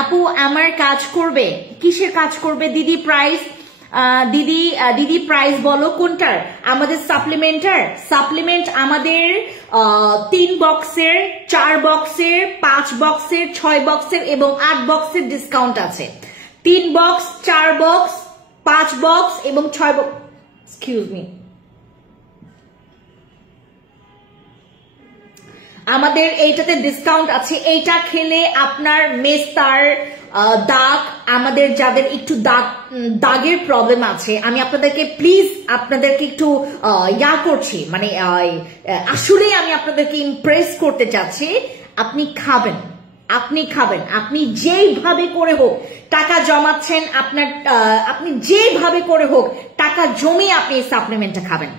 আপু আমার কাজ করবে, কিসের কাজ করবে দিদি? প্রাইস দিদি প্রাইস বলো কোনটার? আমাদের সাপ্লিমেন্ট আমাদের 3 বক্সের, 4 বক্সের, 5 বক্সের, 6 বক্সের এবং 8 বক্সের ডিসকাউন্ট আছে। 3 বক্স, 4 বক্স, 5 বক্স এবং 6 বক্স, এক্সকিউজ মি, আমাদের এইটাতে ডিসকাউন্ট আছে। এইটা খেলে আপনার মেস্তার দাগ, আমাদের যাদের একটু দাগের প্রবলেম আছে, আমি আপনাদেরকে প্লিজ আপনাদেরকে একটু করছি, মানে আসলেই আমি আপনাদেরকে ইমপ্রেস করতে চাচ্ছি। আপনি খাবেন, আপনি যেইভাবে করে হোক টাকা জমাচ্ছেন, আপনি যেভাবে করে হোক টাকা জমিয়ে আপনি এই সাপ্লিমেন্টটা খাবেন।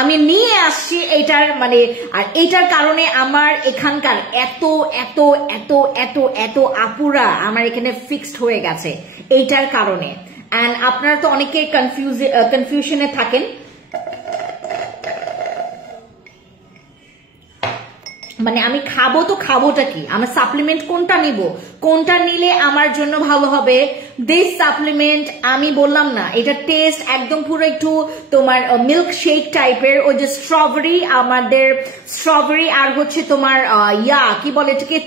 আমি নিয়ে আসছি এইটার মানে, আর এইটার কারণে আমার এখানকার এত এত এত এত এত আপুরা আমার এখানে ফিক্সড হয়ে গেছে এইটার কারণে। এন্ড আপনারা তো অনেকে কনফিউশনে থাকেন, মানে আমি খাবো তো খাবোটা কি, আমার সাপ্লিমেন্ট কোনটা নিব, কোনটা নিলে আমার জন্য ভালো হবে। দিস সাপ্লিমেন্ট আমি বললাম না, এটা টেস্ট একদম পুরো একটু তোমার মিল্ক শেক টাইপের। ওই যে স্ট্রবেরি, আমাদের স্ট্রবেরি আর হচ্ছে তোমার কি বলে এটাকে,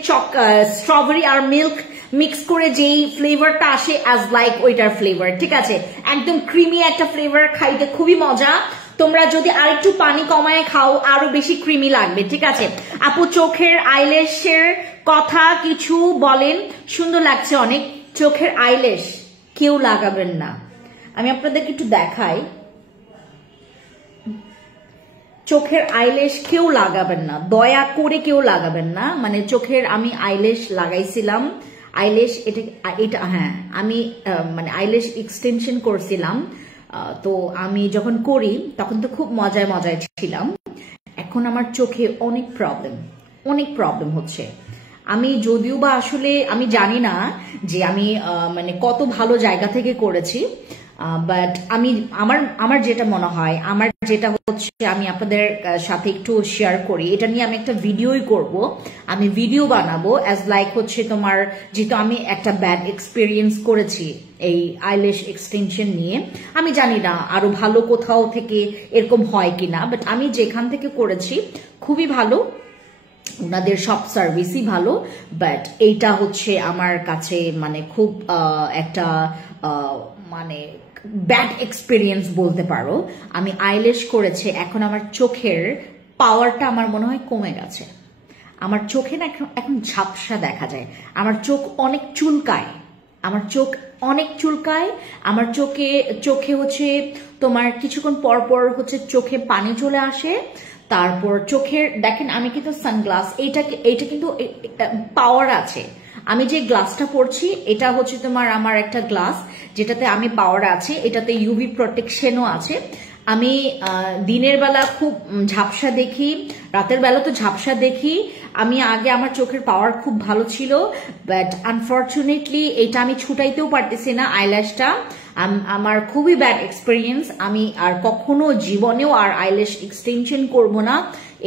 স্ট্রবেরি আর মিল্ক মিক্স করে যেই ফ্লেভারটা আসে অ্যাজ লাইক ওইটার ফ্লেভার, ঠিক আছে, একদম ক্রিমি একটা ফ্লেভার, খাইতে খুবই মজা। তোমরা যদি আরেকটু পানি কমায় খাও আরো বেশি ক্রিমি লাগবে, ঠিক আছে। আপু চোখের আইল্যাশের কথা কিছু বলেন, সুন্দর লাগছে অনেক। চোখের আইল্যাশ কেউ লাগাবেন না, আমি আপনাদেরকে একটু দেখাই। চোখের আইল্যাশ কেউ লাগাবেন না, দয়া করে কেউ লাগাবেন না। মানে চোখের আমি আইল্যাশ লাগাইছিলাম, আইল্যাশ এটা হ্যাঁ আমি মানে আইল্যাশ এক্সটেনশন করছিলাম। তো আমি যখন করি তখন তো খুব মজায় ছিলাম। এখন আমার চোখে অনেক প্রবলেম হচ্ছে। আমি যদিও বা আসলে আমি জানি না যে আমি মানে কত ভালো জায়গা থেকে করেছি, বাট আমার যেটা মনে হয়, আমার যেটা হচ্ছে, আমি আপনাদের সাথে একটু শেয়ার করি। এটা নিয়ে আমি একটা ভিডিওই করব, আমি ভিডিও বানাবো অ্যাজ লাইক হচ্ছে তোমার, যেহেতু আমি একটা ব্যাড এক্সপিরিয়েন্স করেছি এই আইল্যাশ এক্সটেনশন নিয়ে। আমি জানি না আরো ভালো কোথাও থেকে এরকম হয় কিনা, বাট আমি যেখান থেকে করেছি খুবই ভালো, ওনাদের সব সার্ভিসই ভালো। বাট এইটা হচ্ছে আমার কাছে মানে খুব একটা মানে ব্যাড এক্সপিরিয়েন্স বলতে পারো। আমি আইল্যাশ করেছে, এখন আমার চোখের পাওয়ারটা আমার মনে হয় কমে গেছে। আমার চোখে না এখন ঝাপসা দেখা যায়, আমার চোখ অনেক চুলকায়, আমার চোখে হচ্ছে তোমার কিছুক্ষণ পর হচ্ছে চোখে পানি চলে আসে। তারপর চোখের দেখেন, আমি কিন্তু সানগ্লাস, এইটা কিন্তু পাওয়ার আছে। আমি যে গ্লাসটা পরছি এটা হচ্ছে তোমার আমার একটা গ্লাস যেটাতে আমি পাওয়ার আছে, এটাতে ইউভি প্রোটেকশনও আছে। আমি দিনের বেলা খুব ঝাপসা দেখি, রাতের বেলা তো ঝাপসা দেখি। আমি আগে আমার চোখের পাওয়ার খুব ভালো ছিল, বাট আনফর্চুনেটলি এটা আমি ছুটাইতেও পারতেছি না আইল্যাশটা। আমার খুবই ব্যাড এক্সপিরিয়েন্স। আমি আর কখনো জীবনেও আর আইল্যাশ এক্সটেনশন করব না,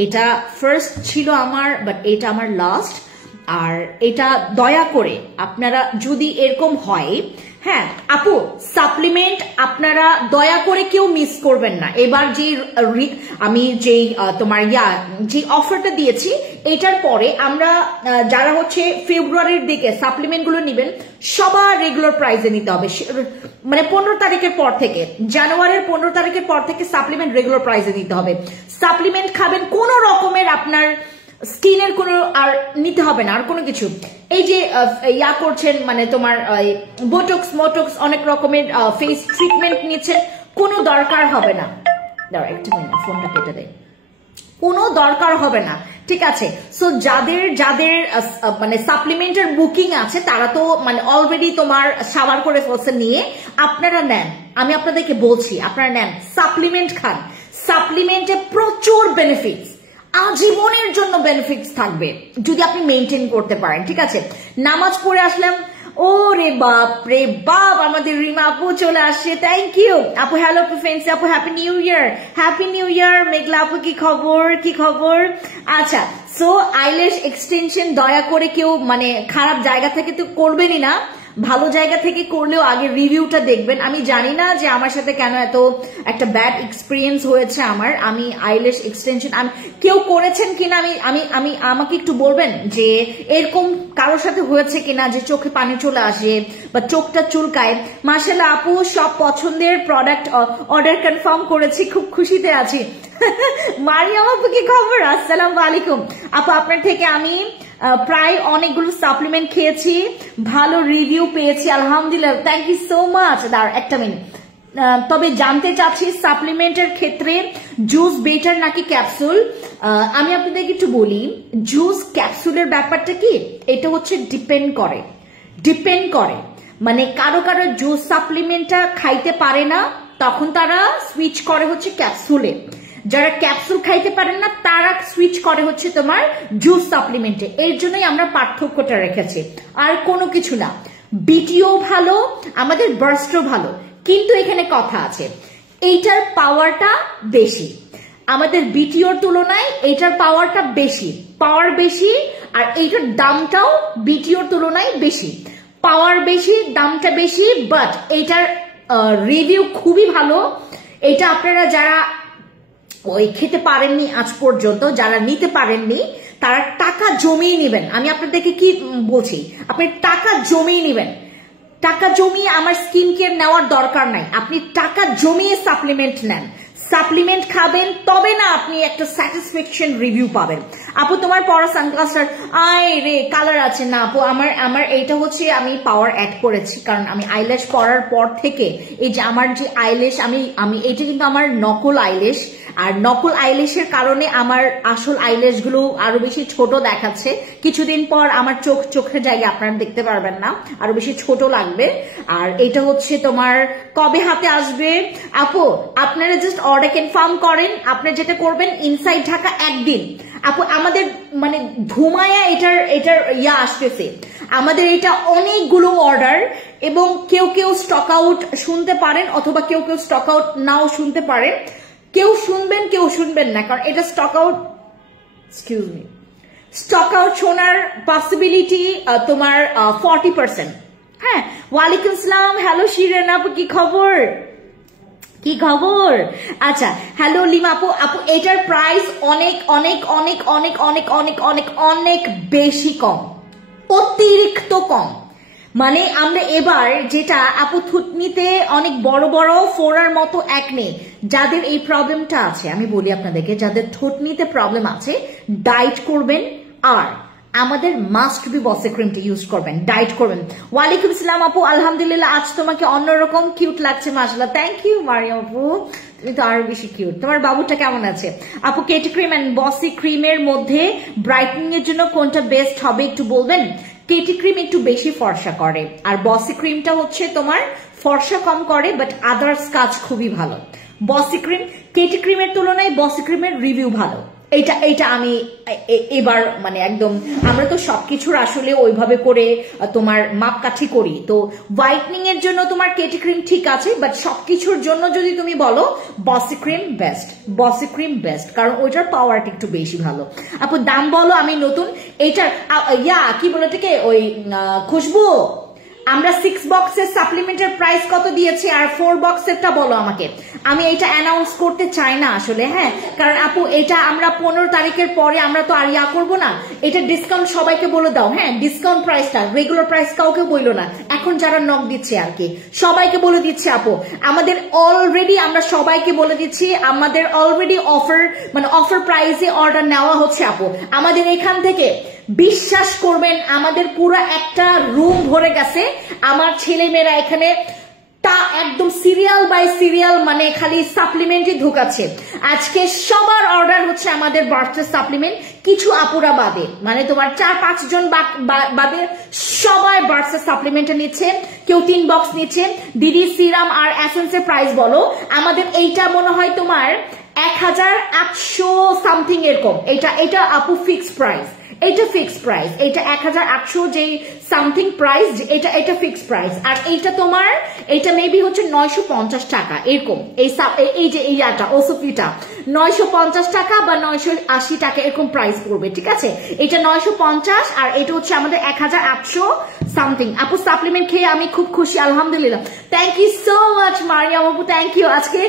এটা ফার্স্ট ছিল আমার, বাট এটা আমার লাস্ট। আর এটা দয়া করে আপনারা যদি এরকম হয়, হ্যাঁ আপু সাপ্লিমেন্ট আপনারা দয়া করে কেউ মিস করবেন না। এবার যে আমি যেই তোমার যে অফারটা দিয়েছি এটার পরে আমরা যারা হচ্ছে ফেব্রুয়ারির দিকে সাপ্লিমেন্ট গুলো নিবেন সবার রেগুলার প্রাইসে নিতে হবে। মানে 15 তারিখের পর থেকে, জানুয়ারির 15 তারিখের পর থেকে সাপ্লিমেন্ট রেগুলার প্রাইসে নিতে হবে। সাপ্লিমেন্ট খাবেন, কোন রকমের আপনার স্কিনের কোনো আর নিতে হবে না, আর কোনো কিছু। এই যে করছেন মানে তোমার বোটক্স মোটক্স অনেক রকমের ফেস ট্রিটমেন্ট নিচ্ছেন, কোনো দরকার হবে না। দাঁড়া একটা মিনিট, ফোনটা কেটে দেয়। কোনো দরকার হবে না, ঠিক আছে। সো যাদের যাদের মানে সাপ্লিমেন্টের বুকিং আছে তারা তো মানে অলরেডি তোমার সাবার করে ফেলছে নিয়ে, আপনারা নেন, আমি আপনাদেরকে বলছি আপনারা নেন, সাপ্লিমেন্ট খান। সাপ্লিমেন্টে প্রচুর বেনিফিটস, আজীবনের জন্য বেনিফিটস থাকবে যদি আপনি মেনটেন করতে পারেন, ঠিক আছে। নামাজ পড়ে আসলাম, ও রে বাপ আমাদের রিমা আপু চলে আসছে, থ্যাংক ইউ আপু। হ্যালো আপু, ফ্রেন্ডস আপু, happy new year, happy new year. Meghla আপু কি খবর, কি খবর? আচ্ছা, সো আইল্যাশ এক্সটেনশন দয়া করে কেউ মানে খারাপ জায়গা থেকে তো করবেনই না, ভালো জায়গা থেকে করলেও আগে রিভিউটা দেখবেন। আমি জানি না যে আমার সাথে কেন এত একটা ব্যাড এক্সপিরিয়েন্স হয়েছে আমার, আমি আইল্যাশ এক্সটেনশন আমি কেউ করেছেন কিনা আমি আমি আমি আমাকে একটু বলবেন যে এরকম কারোর সাথে হয়েছে কিনা যে চোখে পানি চলে আসে বা চোখটা চুলকায়। মাশাআল্লাহ আপু, সব পছন্দের প্রোডাক্ট অর্ডার কনফার্ম করেছি, খুব খুশিতে আছি। মারিয়াম আপু কি খবর, আসসালামু আলাইকুম আপু। আপনার থেকে আমি প্রায় অনেকগুলো সাপ্লিমেন্ট খেয়েছি, ভালো রিভিউ পেয়েছি আলহামদুলিল্লাহ, থ্যাংক ইউ সো মাচ। একটা মিনিট, তবে জানতে চাচ্ছি সাপ্লিমেন্টের ক্ষেত্রে জুস বেটার নাকি ক্যাপসুল? আমি আপনাদেরকে একটু বলি, জুস ক্যাপসুলের ব্যাপারটা কি, এটা হচ্ছে ডিপেন্ড করে মানে কারো কারো জুস সাপ্লিমেন্টটা খাইতে পারে না, তখন তারা সুইচ করে হচ্ছে ক্যাপসুলে। যারা ক্যাপসুল খাইতে পারেন না তারা সুইচ করে হচ্ছে তোমার জুস সাপ্লিমেন্টে। এর জন্যই আমরা পার্থক্যটা রেখেছি, আর কোনো কিছু না। বিটিও ভালো, আমাদের বার্স্টও ভালো, কিন্তু এখানে কথা আছে, এইটার পাওয়ারটা বেশি, আমাদের বিটিওর তুলনায় এইটার পাওয়ারটা বেশি, পাওয়ার বেশি, আর এইটার দামটাও বিটিওর তুলনায় বেশি, পাওয়ার বেশি, দামটা বেশি, বাট এইটার রিভিউ খুবই ভালো। এটা আপনারা যারা ওই খেতে পারেননি আজ পর্যন্ত, যারা নিতে পারেননি তারা টাকা জমিয়ে নেবেন। আমি আপনাদেরকে কি বলছি, আপনি টাকা জমিয়ে নেবেন, টাকা জমিয়ে আমার স্কিন কেয়ার নেওয়ার দরকার নাই, আপনি টাকা জমিয়ে সাপ্লিমেন্ট নেন, সাপ্লিমেন্ট খাবেন, তবে না আপনি একটা স্যাটিসফ্যাকশন রিভিউ পাবেন। আপু তোমার পরা সানগ্লাসটার আয় রে কালার আছে না আপু, আমার এইটা হচ্ছে আমি পাওয়ার অ্যাড করেছি, কারণ আমি আইল্যাশ পরার পর থেকে এই যে আমার যে আইল্যাশ আমি এইটা কিন্তু আমার নকল আইল্যাশ, আর নকল আইল্যাশের কারণে আমার আসল আইল্যাশ গুলো আরো বেশি ছোট দেখাচ্ছে। কিছুদিন পর আমার চোখের জায়গায় আপনারা দেখতে পারবেন না, আরো বেশি ছোট লাগবে। আর এটা হচ্ছে তোমার কবে হাতে আসবে আপু? আপনারা জাস্ট অর্ডার কনফার্ম করেন, আপনি যেটা করবেন ইনসাইড ঢাকা একদিন আপু, আমাদের মানে ধুমায়া এটার ইয়া আসতেছে, আমাদের এটা অনেকগুলো অর্ডার, এবং কেউ স্টক আউট শুনতে পারেন, অথবা কেউ স্টক আউট নাও শুনতে পারেন, কেউ শুনবেন কেউ শুনবেন না, কারণ এটা স্টক আউট শোনার পসিবিলিটি তোমার 40%। হ্যাঁ, ওয়ালাইকুম আসসালাম, হ্যালো শিরেন আপু কি খবর, কি খবর? আচ্ছা, হ্যালো লিমা আপু। আপু এটার প্রাইস অনেক অনেক অনেক অনেক অনেক অনেক অনেক অনেক বেশি কম, অতিরিক্ত কম। মানে আমরা এবার যেটা আপু থুতনিতে অনেক বড় বড় ফোড়ার মতো একনে, যাদের এই প্রবলেমটা আছে, আমি বলি আপনাদেরকে, যাদের থুতনিতে প্রবলেম আছে ডায়েট করবেন, আর আমাদের মাস্ট বি বসে ক্রিমটা ইউজ করবেন, ডায়েট করবেন। ওয়ালাইকুম আসসালাম আপু, আলহামদুলিল্লাহ, আজ তোমাকে অন্যরকম কিউট লাগছে, মাশাআল্লাহ, থ্যাংক ইউ মারিয়াম আপু, তুমি তো আরো বেশি কিউট। তোমার বাবুটা কেমন আছে আপু? কেটি ক্রিম এন্ড বসি ক্রিমের মধ্যে ব্রাইটনিং এর জন্য কোনটা বেস্ট হবে একটু বলবেন? কেটি ক্রিম একটু বেশি ফর্সা করে, আর বসি ক্রিমটা হচ্ছে তোমার ফর্সা কম করে, বাট আদার্স কাজ খুবই ভালো। বসি ক্রিম কেটি ক্রিমের তুলনায় বসি ক্রিমের রিভিউ ভালো। এইটা আমি এবার মানে একদম, আমরা তো সবকিছুর আসলে ওইভাবে করে তোমার মাপকাঠি করি, তো হোয়াইটনিং এর জন্য তোমার কেটি ক্রিম ঠিক আছে, বাট সবকিছুর জন্য যদি তুমি বলো বসি ক্রিম বেস্ট, বসি ক্রিম বেস্ট, কারণ ওইটার পাওয়ারটা একটু বেশি ভালো। আপু দাম বলো, আমি নতুন এইটার কি বলে থেকে ওই খুশবু, আমরা 6 বক্সের সাপ্লিমেন্টের প্রাইস কত দিয়েছি, আর 4 বক্সেরটা বলো আমাকে। আমি এটা অ্যানাউন্স করতে চাই না আসলে, হ্যাঁ, কারণ আপু এটা আমরা 15 তারিখের পরে আমরা তো আর করবো না, এটা ডিসকাউন্ট সবাইকে বলে দাও, হ্যাঁ, ডিসকাউন্ট প্রাইসটা, রেগুলার প্রাইস কাউকে বললো না, এখন যারা নক দিচ্ছে আর কি সবাইকে বলে দিচ্ছে আপু, আমাদের অলরেডি আমরা সবাইকে বলে দিচ্ছি, আমাদের অলরেডি অফার মানে অফার প্রাইসে অর্ডার নেওয়া হচ্ছে আপু, আমাদের এখান থেকে বিশ্বাস করবেন আমাদের পুরো একটা রুম ভরে গেছে, আমার ছেলে মেয়েরা এখানে তা একদম সিরিয়াল বাই সিরিয়াল মানে খালি সাপ্লিমেন্টই ঢুকাচ্ছে। আজকে সবার অর্ডার হচ্ছে আমাদের বার্থডে সাপ্লিমেন্ট, কিছু আপুরা বাদে, মানে তোমার 4-5 জন বাদে সবাই বার্থডে সাপ্লিমেন্টটা নিচ্ছে। কেউ 3 বক্স নিচ্ছে। দিদি সিরাম আর এসেন্সের প্রাইস বলো। আমাদের এইটা মনে হয় তোমার 1800 সামথিং এরকম। এটা আপু ফিক্স প্রাইস, এটা ফিক্স প্রাইস, এটা 1800 যে সামথিং প্রাইস, এটা ফিক্স প্রাইস। আর এইটা তোমার এটা মেবি হচ্ছে 950 টাকা এরকম। এই যে ইয়াটা ওসফিটা 950 টাকা বা 980 টাকা এরকম প্রাইস পড়বে, ঠিক আছে। এটা 950 আর এটা হচ্ছে আমাদের 1800 সামথিং। আপু সাপ্লিমেন্ট খেয়ে আমি খুব খুশি, আলহামদুলিল্লাহ। Thank you so much Mariam আপু, থ্যাংক ইউ। আজকে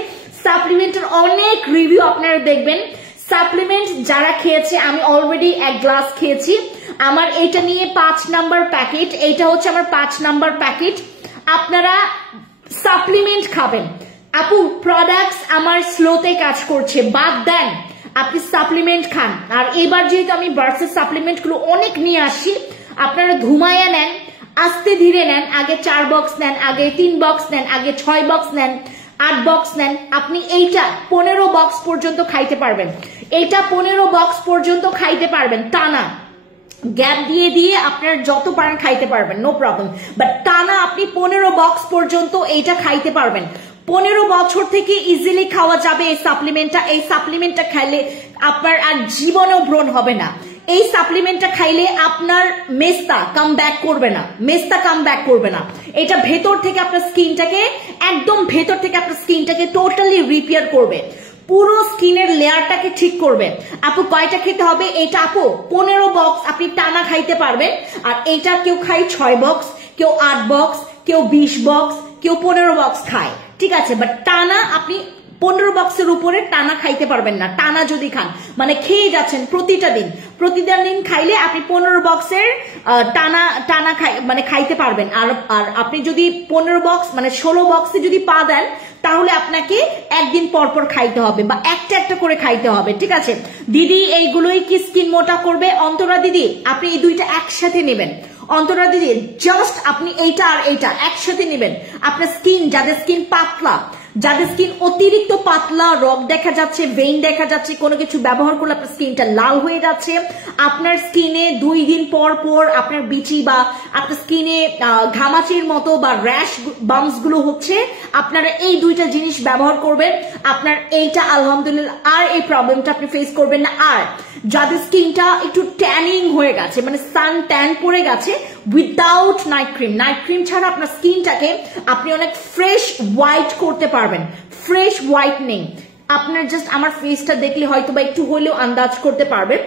সাপ্লিমেন্টের অনেক রিভিউ আপনারা দেখবেন। সাপ্লিমেন্ট যারা খেয়েছে, আমি অলরেডি 1 গ্লাস খেয়েছি। আমার এটা নিয়ে 5 নাম্বার প্যাকেট, এইটা হচ্ছে আমার 5 নাম্বার প্যাকেট। আপনারা সাপ্লিমেন্ট খাবেন আপু, প্রোডাক্টস আমার স্লোতে কাজ করছে, বাদ দেন আপনি সাপ্লিমেন্ট খান। আর এবার যেহেতু আমি বার্সের সাপ্লিমেন্ট গুলো অনেক নিয়ে আসি, আপনারা ঘুমায়া নেন, আস্তে ধীরে নেন। আগে 4 বক্স নেন, আগে 3 বক্স নেন, আগে 6 বক্স নেন, 8 বক্স নেন। আপনি এইটা 15 বক্স পর্যন্ত খাইতে পারবেন, এটা 15 বক্স পর্যন্ত খাইতে পারবেন টানা। গ্যাপ দিয়ে দিয়ে আপনার যত পারেন খাইতে পারবেন, নো প্রবলেম। বাট টানা আপনি 15 বক্স পর্যন্ত এইটা খাইতে পারবেন। 15 বছর থেকে ইজিলি খাওয়া যাবে এই সাপ্লিমেন্টটা। এই সাপ্লিমেন্টটা খাইলে আপনার আর জীবনেও ব্রণ হবে না। এই সাপ্লিমেন্টটা খাইলে আপনার মেস্তা কাম ব্যাক করবে না, মেস্তা কাম ব্যাক করবে না। এটা ভেতর থেকে আপনার স্কিনটাকে, একদম ভেতর থেকে আপনার স্কিনটাকে টোটালি রিপেয়ার করবে, পুরো স্কিনের লেয়ারটাকে ঠিক করবে। আপু কয়টা খেতে হবে? এটা আপু 15 বক্স আপনি টানা খাইতে পারবেন। আর এইটা কেউ খায় 6 বক্স, কেউ 8 বক্স, কেউ 20 বক্স, কেউ 15 বক্স খায়, ঠিক আছে। বাট টানা আপনি 15 বক্সের উপরে টানা খাইতে পারবেন না। টানা যদি খান মানে খেয়ে যাচ্ছেন প্রতিদিন খাইলে আপনি 15 বক্সের টানা মানে খাইতে পারবেন। আর আপনি যদি 15 বক্স মানে 16 বক্সে যদি পা দেন, তাহলে আপনাকে একদিন পর পর খাইতে হবে বা একটা একটা করে খাইতে হবে, ঠিক আছে। দিদি এইগুলোই কি স্কিন মোটা করবে? অন্তরা দিদি আপনি এই দুইটা একসাথে নেবেন। অন্তরা দিদি জাস্ট আপনি এইটা আর এইটা একসাথে নেবেন। আপনার স্কিন, যাদের স্কিন পাতলা, যাদের স্কিন অতিরিক্ত পাতলা, রগ দেখা যাচ্ছে, ভেইন দেখা যাচ্ছে, কোনো কিছু ব্যবহার করলে আপনার স্কিনটা লাল হয়ে যাচ্ছে, আপনার স্কিনে 2 দিন পর পর আপনার বিচি বা আপনার স্কিনে ঘামাচির মতো বা র্যাশ বাম্পস গুলো হচ্ছে, আপনারা এই দুইটা জিনিস ব্যবহার করবেন, আপনার এইটা আলহামদুলিল্লাহ আর এই প্রবলেমটা আপনি ফেস করবেন না। আর যাদের স্কিনটা একটু ট্যানিং হয়ে গেছে, মানে সান ট্যান পড়ে গেছে, উইদাউট নাইট ক্রিম ছাড়া আপনার স্কিনটাকে আপনি অনেক ফ্রেশ হোয়াইট করতে পারবেন, ফ্রেশ হোয়াইটনিং। আপনার জাস্ট আমার ফেসটা দেখলে হয়তো বা একটু হলেও আন্দাজ করতে পারবেন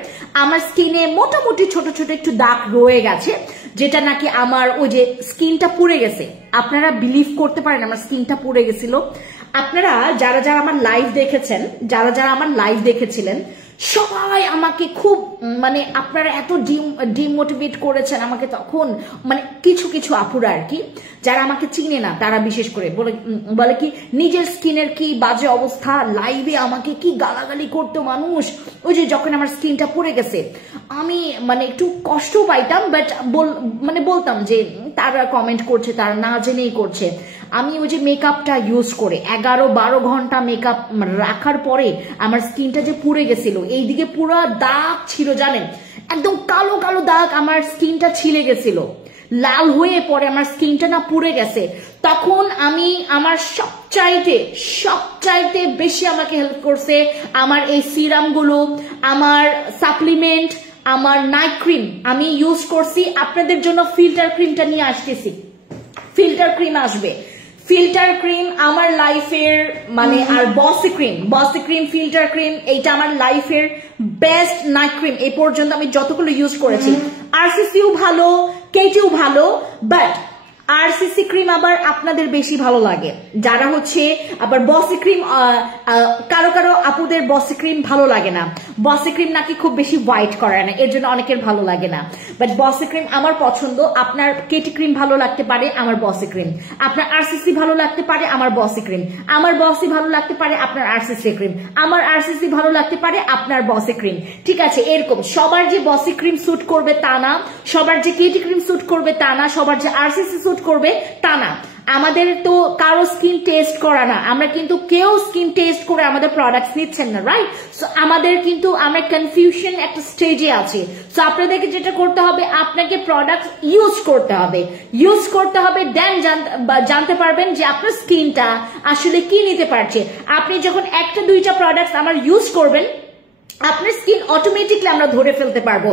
আমার স্কিনে মোটামুটি ছোট ছোট একটু দাগ রয়ে গেছে, যেটা নাকি আমার ওই যে স্কিনটা পুড়ে গেছে। আপনারা বিলিভ করতে পারেন আমার স্কিনটা পুড়ে গেছিল। আপনারা যারা যারা আমার লাইভ দেখেছেন, যারা যারা আমার লাইভ দেখেছিলেন, সবাই আমাকে খুব মানে আপনারা এত ডিমোটিভেট করেছেন আমাকে তখন, মানে কিছু কিছু আপুরা আর কি যারা আমাকে চিনে না, তারা বিশেষ করে বলে কি নিজের স্কিনের কি বাজে অবস্থা, লাইভে আমাকে কি গালাগালি করতো মানুষ। ওই যে যখন আমার স্কিনটা পড়ে গেছে আমি মানে একটু কষ্ট পাইতাম, বাট মানে বলতাম যে তারা কমেন্ট করছে, তারা না জেনেই করছে। আমি ওই যে মেকআপটা ইউজ করে 11-12 ঘন্টা মেকআপ রাখার পরে আমার স্কিনটা যে পুড়ে গেছিল, এইদিকে পুরো দাগ ছিল জানেন, একদম কালো কালো দাগ, আমার স্কিনটা ছিলে গেছিল, লাল হয়ে পরে আমার স্কিনটা না পুড়ে গেছে। তখন আমি আমার সবচাইতে বেশি আমাকে হেল্প করছে আমার এই সিরাম গুলো, আমার সাপ্লিমেন্ট, আমার নাইট ক্রিম আমি ইউজ করছি। আপনাদের জন্য ফিল্টার ক্রিমটা নিয়ে আসতেছি, ফিল্টার ক্রিম আসবে, ফিল্টার ক্রিম আমার লাইফের মানে, আর বসি ক্রিম ফিল্টার ক্রিম, এইটা আমার লাইফের বেস্ট নাইট ক্রিম এই পর্যন্ত আমি যতগুলো ইউজ করেছি। আরসিসিও ভালো, কেটিও ভালো, বাট আরসিসি ক্রিম আবার আপনাদের বেশি ভালো লাগে যারা হচ্ছে আবার বসি ক্রিম, কারো কারো আপুদের বসি ক্রিম ভালো লাগে না, বসি ক্রিম নাকি খুব বেশি হোয়াইট করে না, এর জন্য অনেকের ভালো লাগে না। বাট বসি ক্রিম আমার পছন্দ। আপনার কেটি ক্রিম ভালো লাগতে পারে, আমার বসি ক্রিম। আপনার আরসিসি ভালো লাগতে পারে, আমার বসি ক্রিম। আমার বসি ভালো লাগতে পারে, আপনার আরসিসি ক্রিম। আমার আরসিসি ভালো লাগতে পারে, আপনার বসি ক্রিম, ঠিক আছে। এরকম সবার যে বসি ক্রিম স্যুট করবে তা না, সবার যে কেটি ক্রিম স্যুট করবে তা না, সবার যে আরসিসি স্যুট স্যুট করবে তা না। আমাদের তো কারো স্কিন টেস্ট করা না, আমরা কিন্তু কেউ স্কিন টেস্ট করে আমাদের প্রোডাক্টস নিচ্ছেন না, রাইট? সো আমাদের কিন্তু আমরা কনফিউশন একটা স্টেজে আছি। সো আপনাদেরকে যেটা করতে হবে, আপনাকে প্রোডাক্ট ইউজ করতে হবে, দেন জানতে পারবেন যে আপনার স্কিনটা আসলে কি নিতে পারছে। আপনি যখন একটা দুইটা প্রোডাক্টস আমার ইউজ করবেন, আপনার স্কিন অটোমেটিকলি আমরা ধরে ফেলতে পারবো।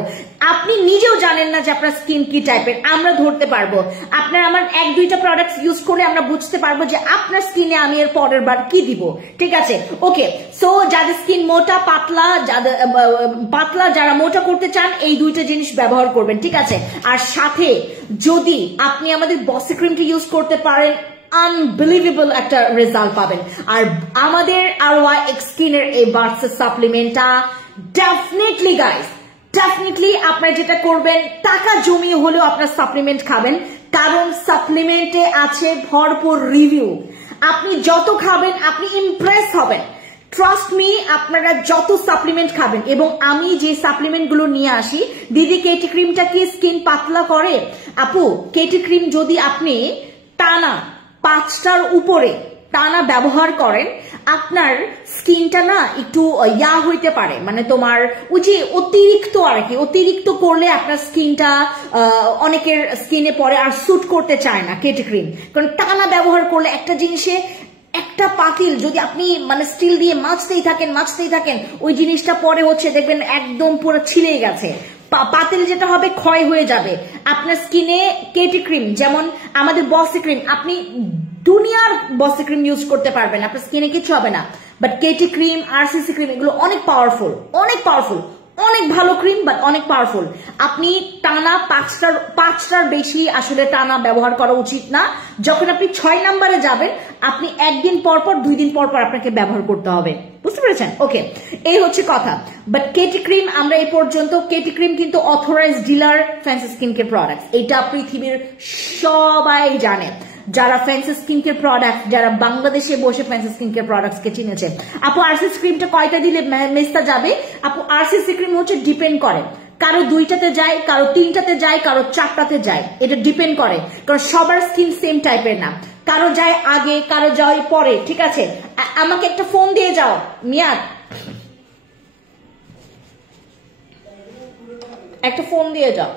আপনি নিজেও জানেন না যে আপনার স্কিন কি টাইপের, আমরা ধরতে পারবো। আপনার আমার এক দুইটা প্রোডাক্টস ইউজ করে আমরা বুঝতে পারবো যে আপনার স্কিনে আমি এর পরের বার কি দিব, ঠিক আছে? ওকে, সো যাদের স্কিন মোটা পাতলা যারা মোটা করতে চান, এই দুইটা জিনিস ব্যবহার করবেন, ঠিক আছে? আর সাথে যদি আপনি আমাদের বসি ক্রিমটা ইউজ করতে পারেন, আনবিলিভেবল একটা রেজাল্ট পাবেন। আর আমাদের আরওয়াই স্কিনের এই বার্সেস সাপ্লিমেন্টটা ডেফিনেটলি গাইস, ডেফিনেটলি আপনারা যেটা করবেন, টাকা জমিয়ে হলেও আপনার সাপ্লিমেন্ট খাবেন, কারণ সাপ্লিমেন্টে আছে ভরপুর রিভিউ। আপনি যত খাবেন আপনি ইমপ্রেস হবেন। ট্রাস্ট মি, আপনারা যত সাপ্লিমেন্ট খাবেন, এবং আমি যে সাপ্লিমেন্ট গুলো নিয়ে আসি, দিদি কেটি ক্রিমটা কি স্কিন পাতলা করে? আপু, কেটি ক্রিম যদি আপনি টানা 5টার উপরে টানা ব্যবহার করেন, আপনার স্কিনটা না একটু হইতে পারে, মানে তোমার ওই যে অতিরিক্ত আর কি, অতিরিক্ত করলে আপনার স্কিনটা অনেকের স্কিনে পরে আর স্যুট করতে চায় না কেটি ক্রিম। কারণ টানা ব্যবহার করলে একটা জিনিসে একটা পাতিল যদি আপনি মানে স্টিল দিয়ে মাছতেই থাকেন, ওই জিনিসটা পরে হচ্ছে দেখবেন একদম পুরো ছিলে গেছে, পাতিল যেটা হবে ক্ষয় হয়ে যাবে। আপনার স্কিনে কেটি ক্রিম, যেমন আমাদের বসি ক্রিম, আপনি দুনিয়ার বসি ক্রিম ইউজ করতে পারবেন, আপনার স্কিনে কিছু হবে না। But KT cream, RCC cream, এগুলো অনেক পাওয়ারফুল, অনেক ভালো ক্রিম, বাট অনেক পাওয়ারফুল। আপনি টানা 5টার বেশি আসলে টানা ব্যবহার করা উচিত না। যখন আপনি 6 নম্বরে যাবেন, আপনি একদিন পর 2 দিন পর আপনাকে ব্যবহার করতে হবে, বুঝতে পেরেছেন? ওকে, এই হচ্ছে কথা। বাট কেটি ক্রিম আমরা এই পর্যন্ত, কেটি ক্রিম কিন্তু authorised dealer fancy skin care products, এটা পৃথিবীর সবাই জানে। যারা ফ্যান্সি স্কিন কেয়ার প্রোডাক্ট, যারা বাংলাদেশে বসে ফ্যান্সি স্কিন কেয়ার প্রোডাক্টস কে চিনেছে। আপু আরসিসি ক্রিমটা কয়টা দিলে মেস্তা যাবে? আপু আরসিসি ক্রিম হচ্ছে ডিপেন্ড করে, কারো 2টাতে যায়, কারো 3টাতে যায়, কারো 4টাতে যায়, এটা ডিপেন্ড করে, কারণ সবার স্কিন সেম টাইপের না, কারো যায় আগে, কারো যায় পরে, ঠিক আছে? আমাকে একটা ফোন দিয়ে যাও মিয়াদ, একটা ফোন দিয়ে যাও।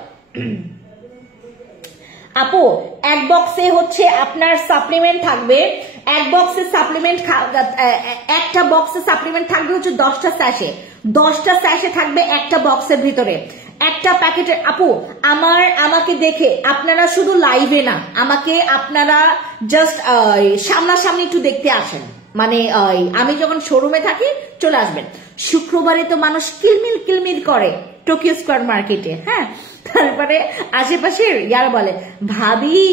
আপু এক বক্সে হচ্ছে আপনার সাপ্লিমেন্ট থাকবে, এক বক্সে সাপ্লিমেন্ট, একটা বক্সে সাপ্লিমেন্ট থাকবে হচ্ছে 10টা স্যাশে থাকবে একটা বক্সের ভিতরে, একটা প্যাকেটের। আপু আমাকে দেখে আপনারা শুধু লাইভে না, আমাকে আপনারা জাস্ট সামনাসামনি একটু দেখতে আসেন, মানে আমি যখন শোরুমে থাকি চলে আসবেন। শুক্রবারে তো মানুষ কিলমিল করে টোকিও স্কয়ার মার্কেটে, হ্যাঁ, তারপরে আশেপাশের ইয়ারা বলে ভাবি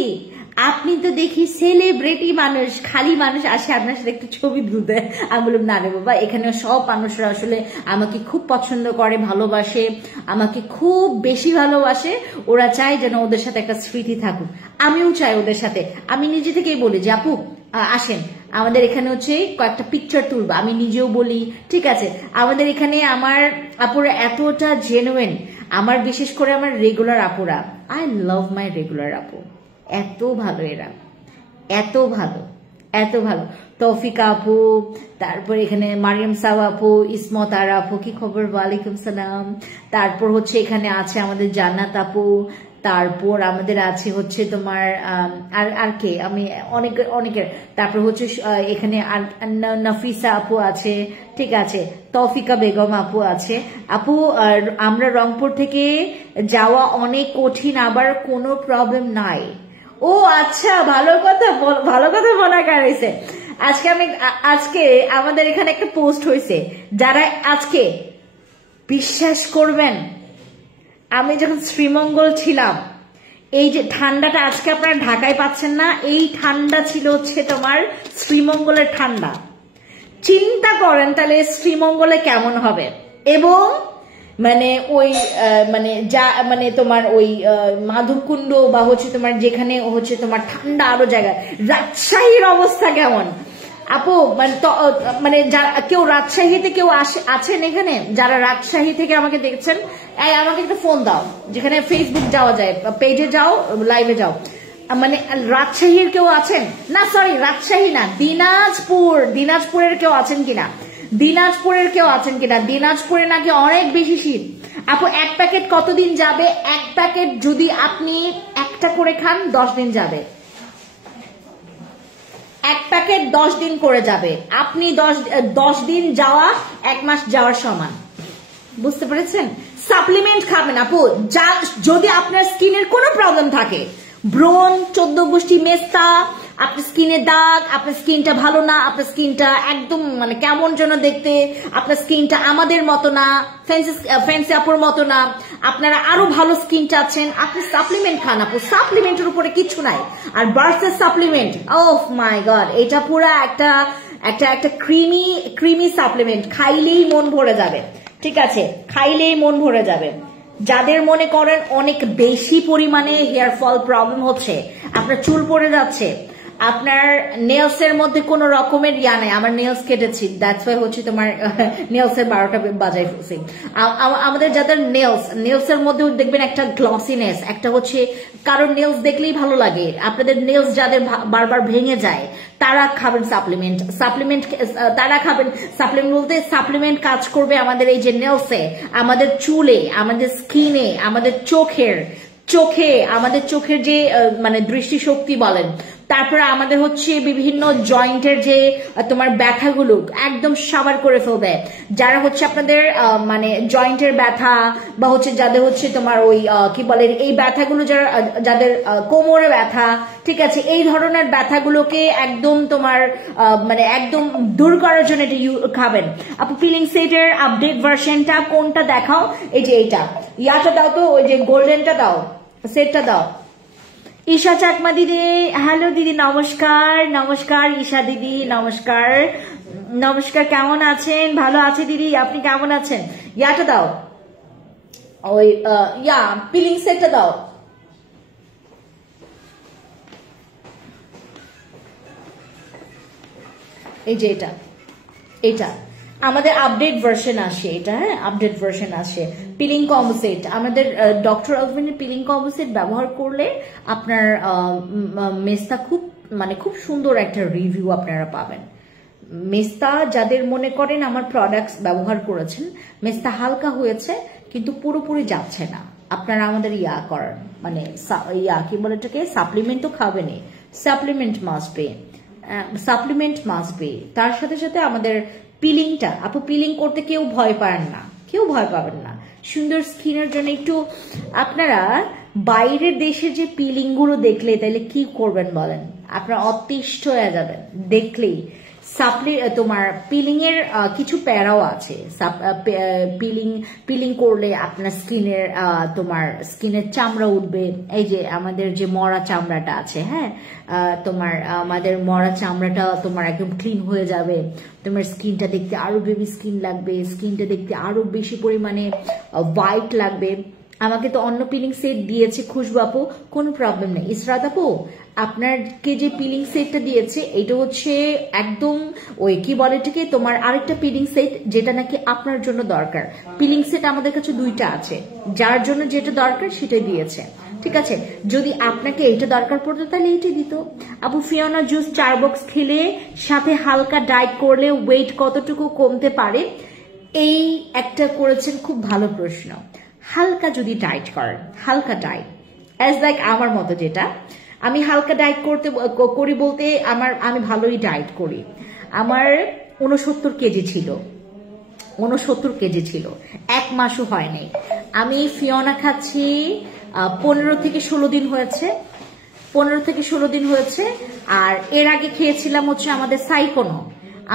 আপনি তো দেখি সেলিব্রিটি মানুষ, খালি মানুষ আসে আপনার সাথে একটু ছবি তুলতে। আমি বললাম না রে বাবা, এখানে সব মানুষরা আসলে আমাকে খুব পছন্দ করে, ভালোবাসে, আমাকে খুব বেশি ভালোবাসে, ওরা চায় যেন ওদের সাথে একটা স্মৃতি থাকুক, আমিও চাই ওদের সাথে। আমি নিজে থেকেই বলি যে আপু আসেন আমাদের এখানে হচ্ছে কয়েকটা পিকচার তুলবো, আমি নিজেও বলি, ঠিক আছে? আমাদের এখানে আমার আপুরা এতটা জেনুইন, আমার বিশেষ করে আমার রেগুলার আপুরা, আই লাভ মাই রেগুলার আপু, এত ভালো এরা, এত ভালো। তৌফিকা আপু, তারপর এখানে মারিয়াম সাওয়া আপু, ইসমত আর আপু, কি খবর? ওয়ালাইকুম সালাম। তারপর হচ্ছে এখানে আছে আমাদের জান্নাত আপু, তারপর আমাদের আছে হচ্ছে তোমার আর কে, আমি অনেকের, তারপর হচ্ছে এখানে নাফিসা আপু আছে, ঠিক আছে, তৌফিকা বেগম আপু আছে। আপু আমরা রংপুর থেকে যাওয়া অনেক কঠিন, আবার কোনো প্রবলেম নাই। ও আচ্ছা, ভালো কথা মনে করেছে। আজকে আমাদের এখানে একটা পোস্ট হয়েছে, যারা আজকে বিশ্বাস করবেন, আমি যখন শ্রীমঙ্গল ছিলাম, এই যে ঠান্ডাটা আজকে আপনারা ঢাকায় পাচ্ছেন না, এই ঠান্ডা ছিল হচ্ছে তোমার শ্রীমঙ্গলের ঠান্ডা। চিন্তা করেন তাহলে শ্রীমঙ্গলে কেমন হবে। এবং মানে ওই মানে তোমার ওই মাধবকুণ্ড বা হচ্ছে তোমার যেখানে হচ্ছে তোমার ঠান্ডা আরো জায়গায়, রাজশাহীর অবস্থা কেমন আপু? মানে কেউ রাজশাহীতে কেউ আছেন এখানে? যারা রাজশাহী থেকে আমাকে দেখছেন, আমাকে একটা ফোন দাও, যেখানে ফেসবুক যাওয়া যায়, পেজে যাও, লাইভে যাও। মানে রাজশাহীর কেউ আছেন না? সরি, রাজশাহী না, দিনাজপুরের কেউ আছেন কিনা? দিনাজপুরের কেউ আছেন কিনা? দিনাজপুরে নাকি অনেক বেশি শীত। আপু এক প্যাকেট কতদিন যাবে? এক প্যাকেট যদি আপনি একটা করে খান 10 দিন যাবে। এক প্যাকেট 10 দিন করে যাবে। আপনি 10 দিন যাওয়া 1 মাস যাওয়ার সমান। বুঝতে পেরেছেন? সাপ্লিমেন্ট খাবেন আপু। যদি আপনার স্কিনের কোনো প্রবলেম থাকে, ব্রণ, 14 গোষ্ঠী মেস্তা, আপনার স্কিনের দাগ, আপনার স্কিনটা ভালো না, আপনার স্কিনটা একদম মানে কেমন যেন দেখতে, আপনার স্কিনটা আমাদের মতো না, ফ্যান্সি আপুর মতো না, আপনারা আরো ভালো স্কিন চাচ্ছেন, আপনি সাপ্লিমেন্ট খান আপু। সাপ্লিমেন্টের উপরে কিছু নাই। আর বার্সের সাপ্লিমেন্ট, ওহ মাই গড, এটা পুরো একটা ক্রিমি সাপ্লিমেন্ট। খাইলেই মন ভরে যাবে। ঠিক আছে, খাইলেই মন ভরে যাবে। যাদের মনে করেন অনেক বেশি পরিমাণে হেয়ার ফল প্রবলেম হচ্ছে, আপনার চুল পড়ে যাচ্ছে, আপনার নেলস এর মধ্যে কোন রকমের নাই, আমার নেলস কেটেছি, দ্যাটস ওয়াই হচ্ছে তোমার নেলস এর 12টা বাজাই ফেলছি। আমাদের যাদের নেলস এর মধ্যে দেখবেন একটা গ্লসিনেস, একটা হচ্ছে কারণ নেলস দেখলেই ভালো লাগে, আপনাদের নেলস যাদের বারবার ভেঙে যায় তারা খাবেন সাপ্লিমেন্ট তারা খাবেন সাপ্লিমেন্ট। বলতে সাপ্লিমেন্ট কাজ করবে আমাদের এই যে নেলসে, আমাদের চুলে, আমাদের স্কিনে, আমাদের আমাদের চোখের যে মানে দৃষ্টিশক্তি বলেন, তারপরে আমাদের হচ্ছে বিভিন্ন জয়েন্টের যে তোমার ব্যথাগুলো একদম সাবার করে ফেলবে। যারা হচ্ছে আপনাদের মানে জয়েন্টের ব্যথা বা হচ্ছে যাদের হচ্ছে তোমার ওই কি বলে এই ব্যথাগুলো, যাদের কোমরে ব্যথা, ঠিক আছে, এই ধরনের ব্যথাগুলোকে একদম তোমার মানে একদম দূর করার জন্য এটা খাবেন আপু। পিলিং সেটের আপডেট ভার্সনটা কোনটা দেখাও? এই যে এইটা, ইয়াটা দাও তো, ওই যে গোল্ডেনটা দাও, সেটটা দাও। ঈশা চাকমা দিদি, হ্যালো দিদি, নমস্কার ঈশা দিদি, নমস্কার, কেমন আছেন? ভালো আছে দিদি, আপনি কেমন আছেন? ইয়াটা দাও, ওই পিলিং সেটটা দাও। এই যে এটা আমাদের আপডেট ভার্সন আসে, এটা হ্যাঁ আপডেট ভার্সন আসে। পিলিং কম্বো সেট, আমাদের ডক্টর অলভিনের পিলিং কম্বো সেট ব্যবহার করলে আপনার মেস্তা খুব সুন্দর একটা রিভিউ আপনারা পাবেন। মেস্তা যাদের মনে করেন আমার প্রোডাক্টস ব্যবহার করেছেন, মেস্তা হালকা হয়েছে কিন্তু পুরোপুরি যাচ্ছে না, আপনারা আমাদের করার মানে কি বলে এটাকে, সাপ্লিমেন্টও খাবেনই, সাপ্লিমেন্ট মাস্ট বি। তার সাথে সাথে আমাদের পিলিংটা, আপু পিলিং করতে কেউ ভয় পাবেন না। সুন্দর স্কিনের জন্য একটু আপনারা বাইরের দেশের যে পিলিং গুলো দেখলে তাইলে কি করবেন বলেন? আপনারা অতিষ্ঠ হয়ে যাবেন দেখলেই। তোমার পিলিং এর কিছু প্যারাও আছে। পিলিং করলে আপনার স্কিনের চামড়া উঠবে। এই যে আমাদের যে মরা চামড়াটা আছে, হ্যাঁ, তোমার আমাদের মরা চামড়াটা তোমার একদম ক্লিন হয়ে যাবে। তোমার স্কিনটা দেখতে আরো বেবি স্কিন লাগবে, স্কিনটা দেখতে আরো বেশি পরিমাণে হোয়াইট লাগবে। আমাকে তো অন্য পিলিং সেট দিয়েছে খুশবু আপু, কোনো প্রবলেম নেই। ইসরাত আপু আপনাকে যে পিলিং সেটটা দিয়েছে এটা হচ্ছে একদম ওই কি বলে এটাকে, তোমার আরেকটা পিলিং সেট যেটা নাকি আপনার জন্য দরকার। পিলিং সেট আমাদের কাছে 2টা আছে, যার জন্য যেটা দরকার সেটাই দিয়েছে। ঠিক আছে, যদি আপনাকে এইটা দরকার পড়তো তাহলে এইটাই দিত। আপু ফিওনা জুস 4 বক্স খেলে সাথে হালকা ডায়েট করলে ওয়েট কতটুকু কমতে পারে? এই একটা করেছেন, খুব ভালো প্রশ্ন। হালকা যদি ডায়েট করেন, হালকা ডায়েট অ্যাজ লাইক আমার মতো, যেটা আমি হালকা ডায়েট করি বলতে আমি ভালোই ডায়েট করি। আমার 69 কেজি ছিল, 1 মাসও হয়নি। আমি ফিওনা খাচ্ছি 15 থেকে 16 দিন হয়েছে। আর এর আগে খেয়েছিলাম হচ্ছে আমাদের সাইকোনো।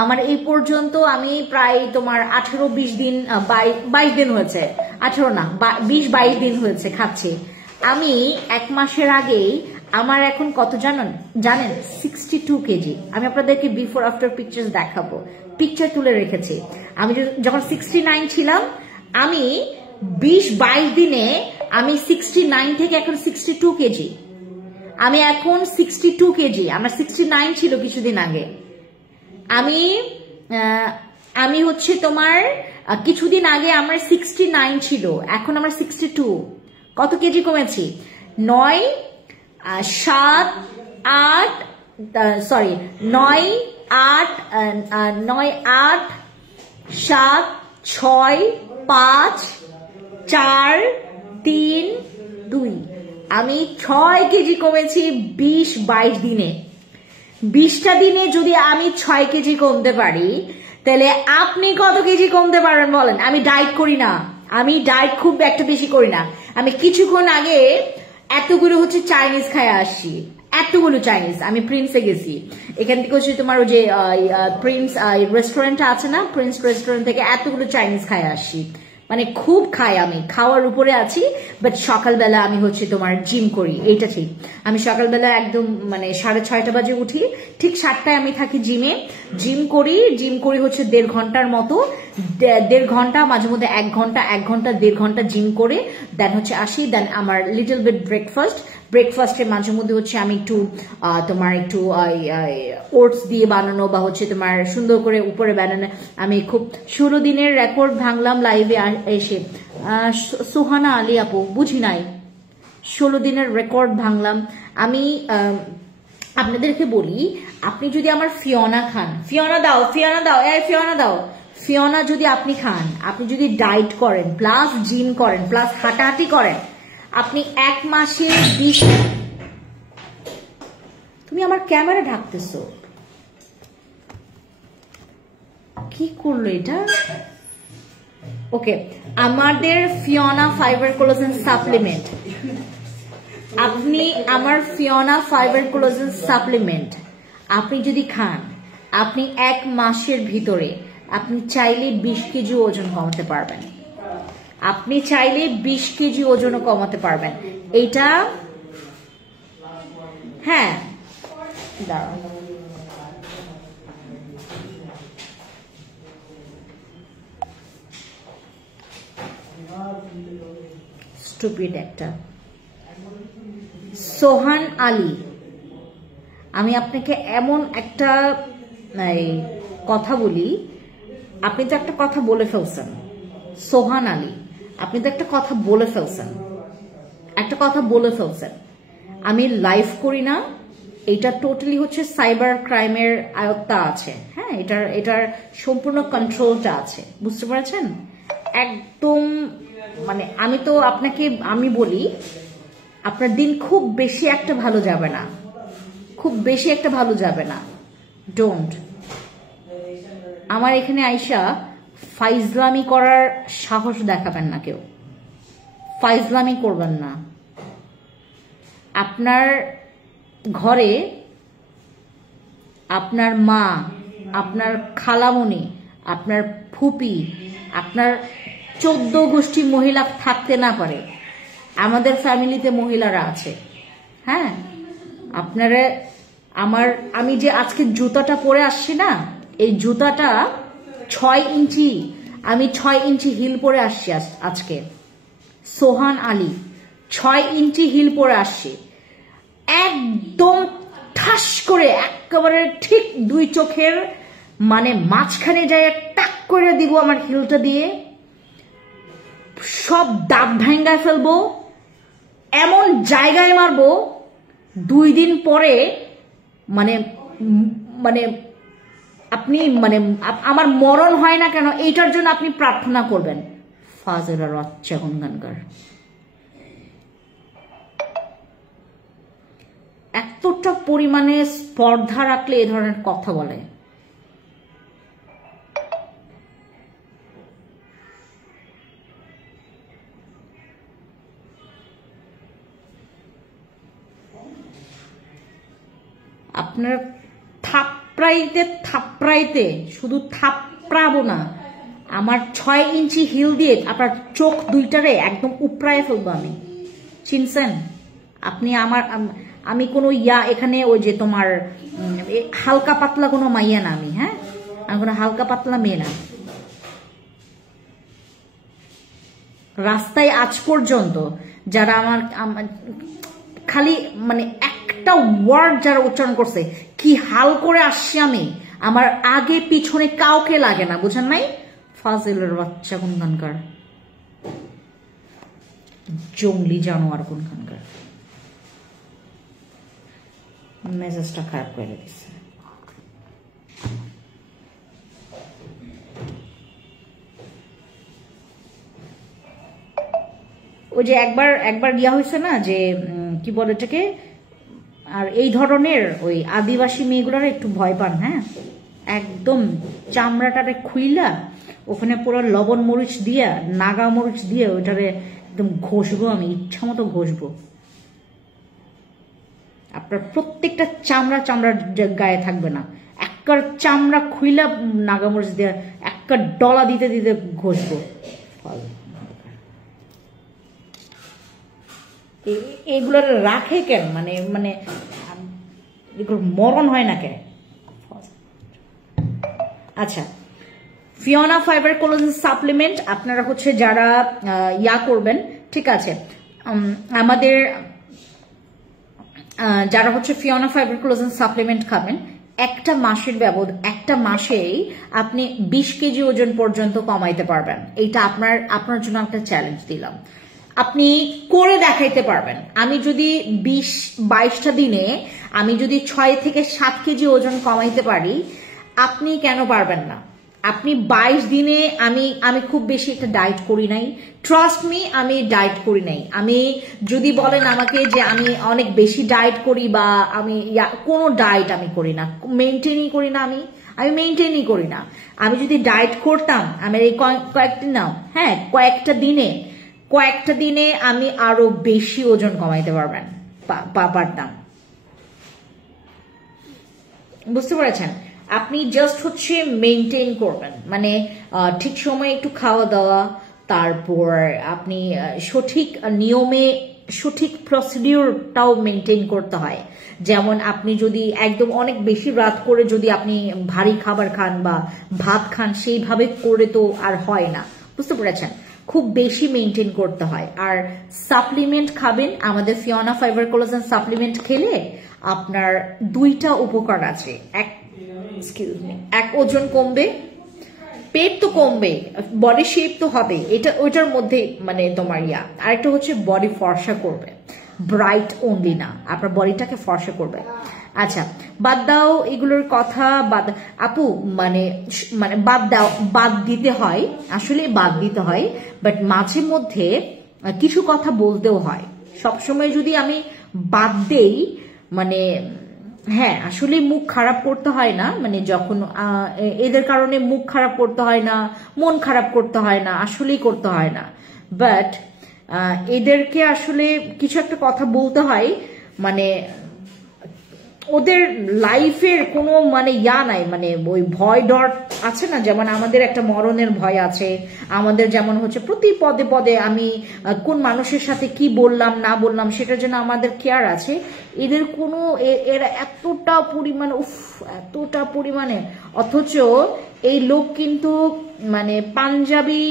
আমার এই পর্যন্ত আমি প্রায় তোমার 18-20 দিন 22 দিন হয়েছে, 18 না 20-22 দিন হয়েছে খাচ্ছি। আমি 1 মাসের আগেই আমার এখন কত জানেন 62 কেজি। আমি আপনাদেরকে বিফোর আফটার পিকচার্স দেখাবো, পিকচার তুলে রেখেছি। আমি যখন 69 ছিলাম, আমি 20-22 দিনে আমি 69 থেকে এখন 62 কেজি। আমি এখন 62 কেজি, আমার 69 ছিল কিছুদিন আগে। আমি হচ্ছে তোমার কিছুদিন আগে আমার 69 ছিল, এখন আমার 62। কত কেজি কমেছি? 7 8 সরি 9 8 9 8 7 6 5 4 3 2 আমি 6 কেজি কমেছি 20-22 দিনে। 20টা দিনে যদি আমি 6 কেজি কমতে পারি তাহলে আপনি কত কেজি কমতে পারবেন বলেন? আমি ডায়েট করি না, আমি ডায়েট খুব একটা বেশি করি না। আমি কিছুক্ষণ আগে এতগুলো হচ্ছে চাইনিজ খায় আসছি, এতগুলো চাইনিজ। আমি প্রিন্সে গেছি, এখান থেকে হচ্ছে তোমার ওই যে প্রিন্স রেস্টুরেন্ট আছে না, প্রিন্স রেস্টুরেন্ট থেকে এতগুলো চাইনিজ খায় আসছি। মানে খুব খাই, আমি খাওয়ার উপরে আছি। বাট সকালবেলা আমি হচ্ছে তোমার জিম করি, এইটা ঠিক। আমি সকালবেলা একদম মানে 6:30 বাজে উঠি, ঠিক 7টায় আমি থাকি জিমে। জিম করি হচ্ছে 1.5 ঘন্টার মতো, 1.5 ঘন্টা, মাঝে মধ্যে 1 ঘন্টা 1.5 ঘন্টা জিম করে দেন হচ্ছে আসি। দেন আমার লিটল বিট ব্রেকফাস্টে মাঝে মধ্যে হচ্ছে আমি একটু তোমার একটু ওটস দিয়ে বানানো বা হচ্ছে তোমার সুন্দর করে উপরে বানানো। আমি খুব 16 দিনের রেকর্ড ভাঙলাম লাইভে এসে। সুহানা আলী আপু, বুঝি নাই, 16 দিনের রেকর্ড ভাঙলাম আমি। আপনাদেরকে বলি, আপনি যদি আমার ফিওনা খান, ফিওনা দাও, ফিওনা যদি আপনি খান, আপনি যদি ডায়েট করেন প্লাস জিম করেন প্লাস হাঁটাহাঁটি করেন, আপনি 1 মাসে 20। তুমি আমার ক্যামেরা ঢাকতেছো, কি করলো এটা? ওকে, আমাদের ফিওনা ফাইবার কোলাজেন সাপ্লিমেন্ট, আপনি আমার ফিওনা ফাইবার কোলাজেন সাপ্লিমেন্ট আপনি যদি খান, আপনি 1 মাসের ভিতরে আপনি চাইলে 20 কেজি ওজন কমাতে পারবেন। আপনি চাইলে 20 কেজি ওজনও কমাতে পারবেন। এইটা হ্যাঁ, দাঁড়াও, স্টুপিড একটা। সোহান আলী, আমি আপনাকে এমন একটা কথা বলি, আপনি তো একটা কথা বলে ফেলছেন। সোহান আলী, আপনি তো একটা কথা বলে ফেলছেন, আমি লাইভ করি না, এটা টোটালি হচ্ছে সাইবার ক্রাইমের আয়ত্তা আছে। হ্যাঁ, এটার সম্পূর্ণ কন্ট্রোলটা আছে, বুঝতে পারছেন? একদম মানে আমি তো আপনাকে আমি বলি, আপনার দিন খুব বেশি একটা ভালো যাবে না, ডোন্ট। আমার এখানে আইসা ফাইজলামি করার সাহস দেখাবেন না, কেউ ফাইজলামি করবেন না। আপনার ঘরে আপনার মা, আপনার খালামণি, আপনার ফুপি, আপনার 14 গোষ্ঠী মহিলা থাকতে না পারে, আমাদের ফ্যামিলিতে মহিলারা আছে। হ্যাঁ, আপনারা আমি যে আজকে জুতাটা পরে আসছি না, এই জুতাটা 6 ইঞ্চি, আমি 6 ইঞ্চি হিল পরে আসছি আজকে। সোহান আলী 6 ইঞ্চি হিল পরে আসছি, একদম ঠাস করে একেবারে ঠিক 2 চোখের মানে মাঝখানে যায় টাক করে দিব আমার হিলটা দিয়ে, সব দাঁত ভাঙ্গায় ফেলবো, এমন জায়গায় মারবো 2 দিন পরে মানে মানে আপনি মানে আমার মরণ হয় না কেন, এইটার জন্য আপনি প্রার্থনা করবেন। ফাজেলা বাচ্চা গঙ্গানকার, এতটা পরিমাণে স্পর্ধা রাখলে এ ধরনের কথা বলে। আপনার থাপড়াইতে শুধু থাপড়াবো না, আমার 6 ইঞ্চি হিল দিয়ে আপনার চোখ 2টারে একদম উপড়ায় ফেলবো আমি, চিনছেন? আপনি আমি কোনো এখানে ওই যে তোমার হালকা পাতলা কোনো মাইয়া না আমি। হ্যাঁ, আমি কোনো হালকা পাতলা মেয়ে না। রাস্তায় আজ পর্যন্ত যারা আমার খালি মানে একটা ওয়ার্ড যারা উচ্চারণ করছে, কি হাল করে আসছি আমি, আমার আগে পিছনে কাউকে লাগে না, বুঝেন নাই? ফাজিলের বাচ্চা কোনখানকার, জঙ্গলি জানোয়ার কোনখানকার। মেজাজটা খারাপ করে দিচ্ছে। ওই যে একবার ইয়া হয়েছে না যে কি বলে এটাকে, আর এই ধরনের ওই আদিবাসী মেয়েগুলোর একটু ভয় পান, হ্যাঁ, একদম চামড়াটারে খুইলা ওখানে পুরো লবণ মরিচ দিয়া নাগা মরিচ দিয়ে ওইটারে একদম ঘষবো, আমি ইচ্ছা মতো ঘষবো, আপনার প্রত্যেকটা চামড়ার গায়ে থাকবে না, একটা চামড়া খুইলা নাগা মরিচ দিয়ে একটা ডলা দিতে দিতে ঘষবো। এগুলো রাখে কেন, মানে মানে এগুলো মরণ হয় না কেন? আচ্ছা, ফিওনা ফাইবার কোলাজেন সাপ্লিমেন্ট আপনারা হচ্ছে যারা ইয়া করবেন, ঠিক আছে, আমাদের যারা হচ্ছে ফিওনা ফাইবার কোলাজেন সাপ্লিমেন্ট খাবেন, একটা মাসেই আপনি 20 কেজি ওজন পর্যন্ত কমাইতে পারবেন। এইটা আপনার জন্য একটা চ্যালেঞ্জ দিলাম, আপনি করে দেখাইতে পারবেন। আমি যদি 22টা দিনে আমি যদি 6 থেকে 7 কেজি ওজন কমাইতে পারি, আপনি কেন পারবেন না? আপনি 22 দিনে আমি খুব বেশি একটা ডায়েট করি নাই, ট্রাস্ট মি, আমি ডায়েট করি নাই। আমি যদি বলেন আমাকে যে আমি অনেক বেশি ডায়েট করি বা আমি কোনো ডায়েট আমি করি না, মেনটেনই করি না, আমি মেনটেনই করি না। আমি যদি ডায়েট করতাম, আমার এই কয়েকদিন নাও, হ্যাঁ, কয়েকটা দিনে আমি আরো বেশি ওজন কমাইতে পারতাম, বুঝতে পেরেছেন? আপনি জাস্ট হচ্ছে মেনটেন করবেন, মানে ঠিক সময়ে একটু খাওয়া দাওয়া, তারপর আপনি সঠিক নিয়মে সঠিক প্রসিডিউরটাও মেনটেন করতে হয়। যেমন আপনি যদি একদম অনেক বেশি রাত করে যদি আপনি ভারী খাবার খান বা ভাত খান, সেইভাবে করে তো আর হয় না, বুঝতে পেরেছেন? খুব বেশি মেনটেন করতে হয়। আর সাপ্লিমেন্ট খাবেন, আমাদের ফিওনা ফাইবার কোলাজেন সাপ্লিমেন্ট খেলে আপনার 2টা উপকার আছে। এক, ওজন কমবে, পেট তো কমবে, বডি শেপ তো হবে, এটা ওইটার মধ্যে মানে তোমার আরেকটা হচ্ছে বডি ফর্সা করবে, ব্রাইট অনলি না, আপনার বডিটাকে ফর্সা করবে। আচ্ছা, বাদ দাও এগুলোর কথা, আপু মানে বাদ দিতে হয়, আসলে বাদ দিতে হয়, বাট মাঝে মধ্যে কিছু কথা বলতেও হয়। সবসময় যদি আমি বাদ দেই, মানে হ্যাঁ, আসলে মুখ খারাপ করতে হয় না, মানে যখন এদের কারণে মুখ খারাপ করতে হয় না, মন খারাপ করতে হয় না, আসলেই করতে হয় না, বাট এদেরকে আসলে কিছু একটা কথা বলতে হয়, মানে ওদের লাইফের কোনো মানে নাই, মানে ওই ভয় ডর আছে না, যেমন আমাদের একটা মরণের ভয় আছে, আমাদের যেমন হচ্ছে প্রতি পদে পদে আমি কোন মানুষের সাথে কি বললাম না বললাম সেটার জন্য আমাদের কেয়ার আছে। এদের কোনো এরা এতটা পরিমাণে, অথচ এই লোক কিন্তু মানে পাঞ্জাবি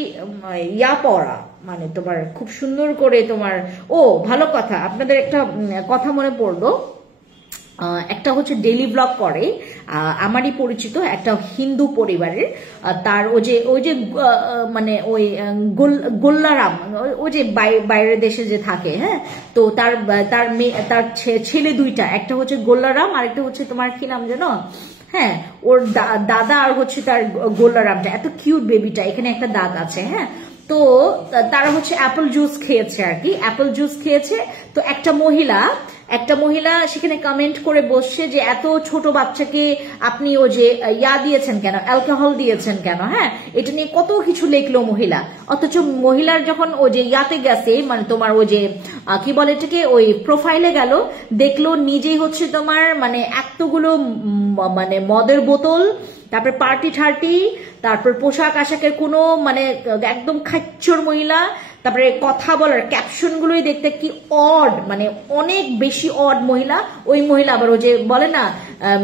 পরা, মানে তোমার খুব সুন্দর করে তোমার, ভালো কথা, আপনাদের একটা কথা মনে পড়লো, একটা হচ্ছে ডেইলি ব্লগ করে আমারই পরিচিত একটা হিন্দু পরিবারের, তার ওই যে মানে গোল্লারাম, ওই যে বাইরের দেশে যে থাকে, হ্যাঁ, তো তার ছেলে 2টা, একটা হচ্ছে গোল্লারাম আর একটা হচ্ছে তোমার কি নাম জানো, হ্যাঁ, ওর দাদা আর হচ্ছে তার গোল্লারামটা, এত কিউট বেবিটা, এখানে একটা দাঁত আছে, হ্যাঁ। তো তারা হচ্ছে অ্যাপল জুস খেয়েছে আর কি, অ্যাপল জুস খেয়েছে। তো একটা মহিলা সেখানে কমেন্ট করে বসছে যে এত ছোট বাচ্চাকে আপনি ও যে দিয়েছেন কেন, অ্যালকোহল দিয়েছেন কেন, হ্যাঁ, এটা নিয়ে কত কিছু লিখলো মহিলা। অথচ মহিলার যখন ও যে গেছে, মানে তোমার ও যে কি বলে এটাকে, ওই প্রোফাইলে গেল, দেখলো নিজেই হচ্ছে তোমার মানে এতগুলো মানে মদের বোতল, তারপরে পার্টি, তারপর পোশাক আশাকের কোনো মানে একদম খাচ্চর মহিলা, তারপরে কথা বলার ক্যাপশন গুলোই দেখতে কি অড, মানে অনেক বেশি অড মহিলা। ওই মহিলা আবার ও যে বলে না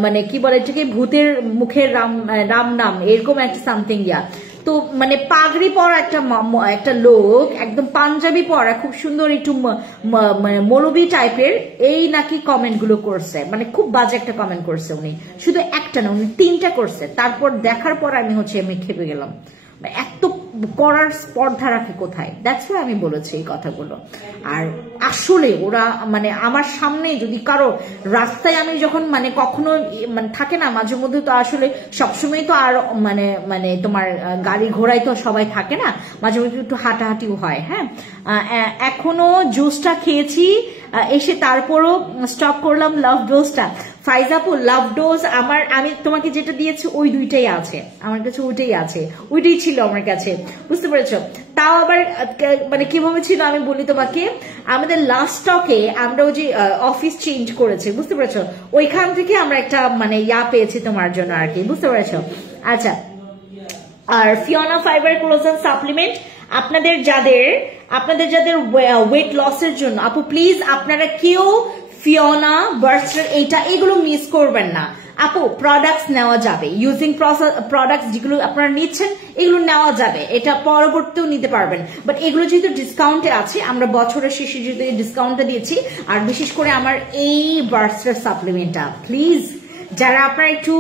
মানে কি বলে এটাকে, ভূতের মুখের রাম নাম, এরকম একটা সামথিং তো মানে পাগড়ি পরা একটা লোক, একদম পাঞ্জাবি পরা, খুব সুন্দর একটু মানে মৌলবি টাইপের, এই নাকি কমেন্ট গুলো করছে, মানে খুব বাজে একটা কমেন্ট করছে উনি, শুধু একটা না উনি 3টা করছে। তারপর দেখার পর আমি খেপে গেলাম, এত করার স্পর্ধা রাখে কোথায়? দ্যাটস ওয়াই আমি বলেছি এই কথাগুলো। আর আসলে ওরা মানে আমার সামনে যদি কারো রাস্তায় আমি যখন মানে কখনো মানে থাকে না মাঝে মধ্যে, তো আসলে সবসময় তো আর মানে মানে তোমার গাড়ি ঘোড়ায় তো সবাই থাকে না, মাঝে মধ্যে একটু হাঁটাহাঁটিও হয়। হ্যাঁ, এখনো জুসটা খেয়েছি এসে, তারপরও স্টপ করলাম লাভ ডোজটা। ফাইজাপু লাভ ডোজ আমি তোমাকে যেটা দিয়েছি ওই দুইটাই আছে আমার কাছে, ওইটাই আছে, ওইটাই ছিল আমার কাছে, বুঝতে পেরেছো? তাও আবার মানে কিভাবে ছিল আমি বলি তোমাকে, আমাদের লাস্ট স্টকে আমরা ওই যে অফিস চেঞ্জ করেছে, বুঝতে পেরেছো? ওইখান থেকে আমরা একটা মানে পেয়েছি তোমার জন্য আর কি, বুঝতে পেরেছো? আচ্ছা, আর ফিওনা ফাইবার কোলাজেন সাপ্লিমেন্ট আপনাদের যাদের ওয়েট লসের জন্য, আপু প্লিজ আপনারা কেউ ফিওনা বার্স্টার এগুলো মিস করবেন না আপু। প্রোডাক্টস নেওয়া যাবে, ইউজিং প্রোডাক্টস যেগুলো আপনারা নিচ্ছেন এগুলো নেওয়া যাবে, এটা পরবর্তীতেও নিতে পারবেন। বাট এগুলো যেহেতু ডিসকাউন্টে আছে, আমরা বছরের শেষে যেহেতু ডিসকাউন্টটা দিয়েছি, আর বিশেষ করে আমার এই বার্স্টার সাপ্লিমেন্টটা প্লিজ যারা আপনারা একটু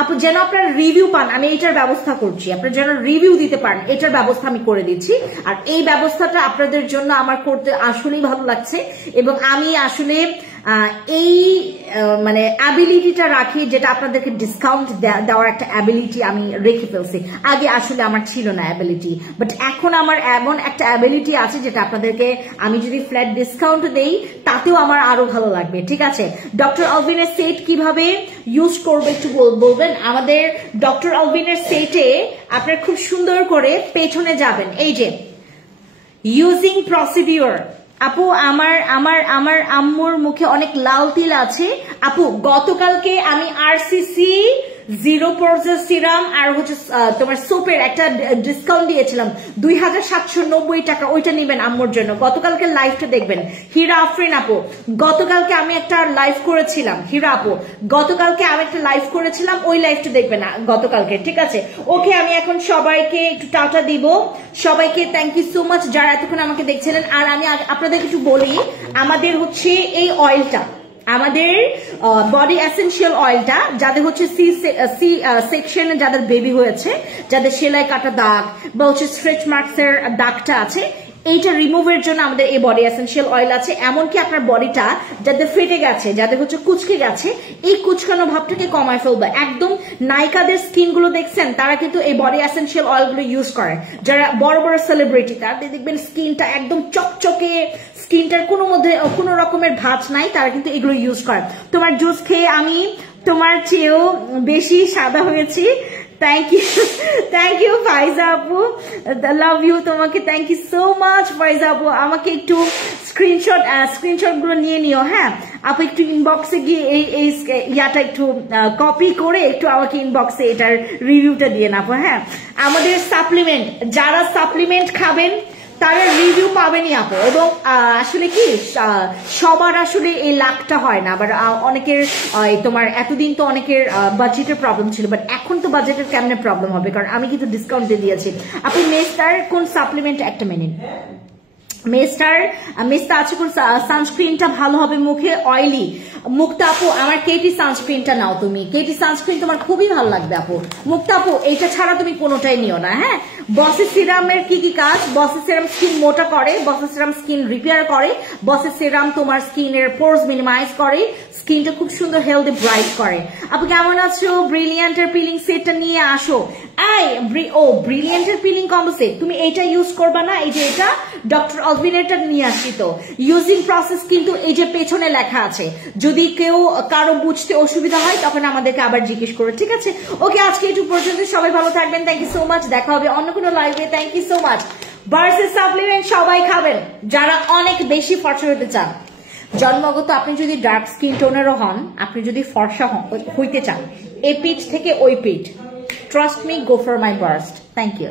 আপু যেন আপনারা রিভিউ পান, আমি এটার ব্যবস্থা করছি, আপনারা যেন রিভিউ দিতে পারেন এটার ব্যবস্থা আমি করে দিচ্ছি। আর এই ব্যবস্থাটা আপনাদের জন্য আমার করতে আসলেই ভালো লাগছে, এবং আমি আসলে এই মানে অ্যাবিলিটিটা রাখি, যেটা আপনাদেরকে ডিসকাউন্ট দেওয়ার একটা অ্যাবিলিটি আমি রেখে ফেলছি। আগে আসলে আমার ছিল না অ্যাবিলিটি, বাট এখন আমার এমন একটা অ্যাবিলিটি আছে যেটা আপনাদেরকে আমি যদি ফ্ল্যাট ডিসকাউন্ট দেই তাতেও আমার আরো ভালো লাগবে। ঠিক আছে, ডক্টর আলভিনের সেট কিভাবে ইউজ করবে একটু বলবেন? আমাদের ডক্টর আলভিনের সেটে আপনার খুব সুন্দর করে পেছনে যাবেন, এই যে ইউজিং প্রসিডিওর। আপু আমার আম্মুর মুখে অনেক লাল তিল আছে আপু। গতকালকে আমি আরসিসি 0% সিরাম আর হচ্ছে তোমার সোপের একটা ডিসকাউন্ট দিয়েছিলাম 2790 টাকা, ওইটা নেবেন আম্মুর জন্য। গতকালকে লাইভটা দেখবেন। হীরা আফরিন আপু, গতকালকে আমি একটা লাইভ করেছিলাম, হীরা আপু গতকালকে আমি একটা লাইভ করেছিলাম, ওই লাইভটা দেখবেন গতকালকে। ঠিক আছে, ওকে আমি এখন সবাইকে একটু টাটা দিব, সবাইকে থ্যাংক ইউ সো মাচ যারা এতক্ষণ আমাকে দেখছিলেন। আর আমি আপনাদের একটু বলি, আমাদের হচ্ছে এই অয়েলটা, আমাদের বডি এসেনশিয়াল অয়েলটা, যাদের হচ্ছে সি সেকশনে যাদের বেবি হয়েছে, যাদের সেলাই কাটা দাগ বা হচ্ছে স্ট্রেচ মার্কস এর দাগটা আছে, এইটা রিমুভের জন্য আমাদের এই বডি এসেনশিয়াল অয়েল আছে। এমনকি আপনার বডিটা যাদের ফেটে গেছে, যাদের হচ্ছে কুচকে গেছে, এই কুচকানো ভাবটাকে কমায় ফেলবে একদম। নায়িকাদের স্কিন গুলো দেখছেন, তারা কিন্তু এই বডি এসেনশিয়াল অয়েল গুলো ইউজ করে। যারা বড় বড় সেলিব্রিটি, তাদের দেখবেন স্কিনটা একদম চকচকে, স্কিনটার কোনো রকমের ভাঁজ নাই, তারা কিন্তু এগুলো ইউজ করে। তোমার জুস খেয়ে আমি তোমার চেয়েও বেশি সাদা হয়েছি। থ্যাংক ইউ ফাইজা আপু, লাভ ইউ তোমাকে, থ্যাংক ইউ সো মাচ ফাইজা আপু। আমাকে একটু স্ক্রিনশট গুলো নিয়ে নিও। হ্যাঁ আপু, একটু ইনবক্সে গিয়ে এই ইয়াটা একটু কপি করে একটু আমাকে ইনবক্সে এটার রিভিউটা দিয়ে না আপু। হ্যাঁ, আমাদের সাপ্লিমেন্ট, যারা সাপ্লিমেন্ট খাবেন তারা রিভিউ পাবেনই আপু। এবং আসলে কি সবার আসলে এই লাখটা হয় না, আবার অনেকের তোমার এতদিন তো অনেকের বাজেটের প্রবলেম ছিল, বাট এখন তো বাজেটের কেমনে প্রবলেম হবে, কারণ আমি কিন্তু ডিসকাউন্ট দিয়ে দিয়েছি। আপনি মেস্টার কোন সাপ্লিমেন্ট, একটা মিনিট, মেস্টা আছে কোন সানস্ক্রিনটা ভালো হবে মুখে অয়েলি? মুক্তা আপু, আমার কেটি সানস্ক্রিনটা নাও তুমি, কেটি সানস্ক্রিন তোমার খুবই ভালো লাগবে আপু। মুক্তা আপু, এইটা ছাড়া তুমি কোনোটাই নিও না। হ্যাঁ, বসেস সিরামের কি কাজ? বসেস সিরাম স্কিন মোটা করে, বসেস সিরাম স্কিন রিপেয়ার করে, বসেস সিরাম তোমার স্কিনের পোরস মিনিমাইজ করে, স্কিনটা খুব সুন্দর হেলদি ব্রাইট করে। আপু কেমন আছো? ব্রিলিয়ান্টের পিলিং সেটটা নিয়ে আসো। ব্রিলিয়ান্টের পিলিং কম্বো সেট, তুমি এইটা ইউজ করবা না? এই যে এটা ডক্টর আলভিনেরটা নিয়ে আসছি তো। ইউজিং প্রসেস কিন্তু এই যে পেছনে লেখা আছে, যদি কেউ কারো বুঝতে অসুবিধা হয় তখন আমাদেরকে আবার জিজ্ঞেস করো। ঠিক আছে, ওকে, আজকে একটু পর্যন্ত, সবাই ভালো থাকবেন, থ্যাংক ইউ সো মাচ, দেখা হবে অন্য কোনো লাইভে, thank you so much. Versus supplement সবাই খাবেন যারা অনেক বেশি ফর্সা হতে চান। জন্মগত আপনি যদি ডার্ক স্কিন টোনেরও হন, আপনি যদি ফর্সা হইতে চান, এই পিঠ থেকে ওই পিঠ, trust me, go for my burst. Thank you.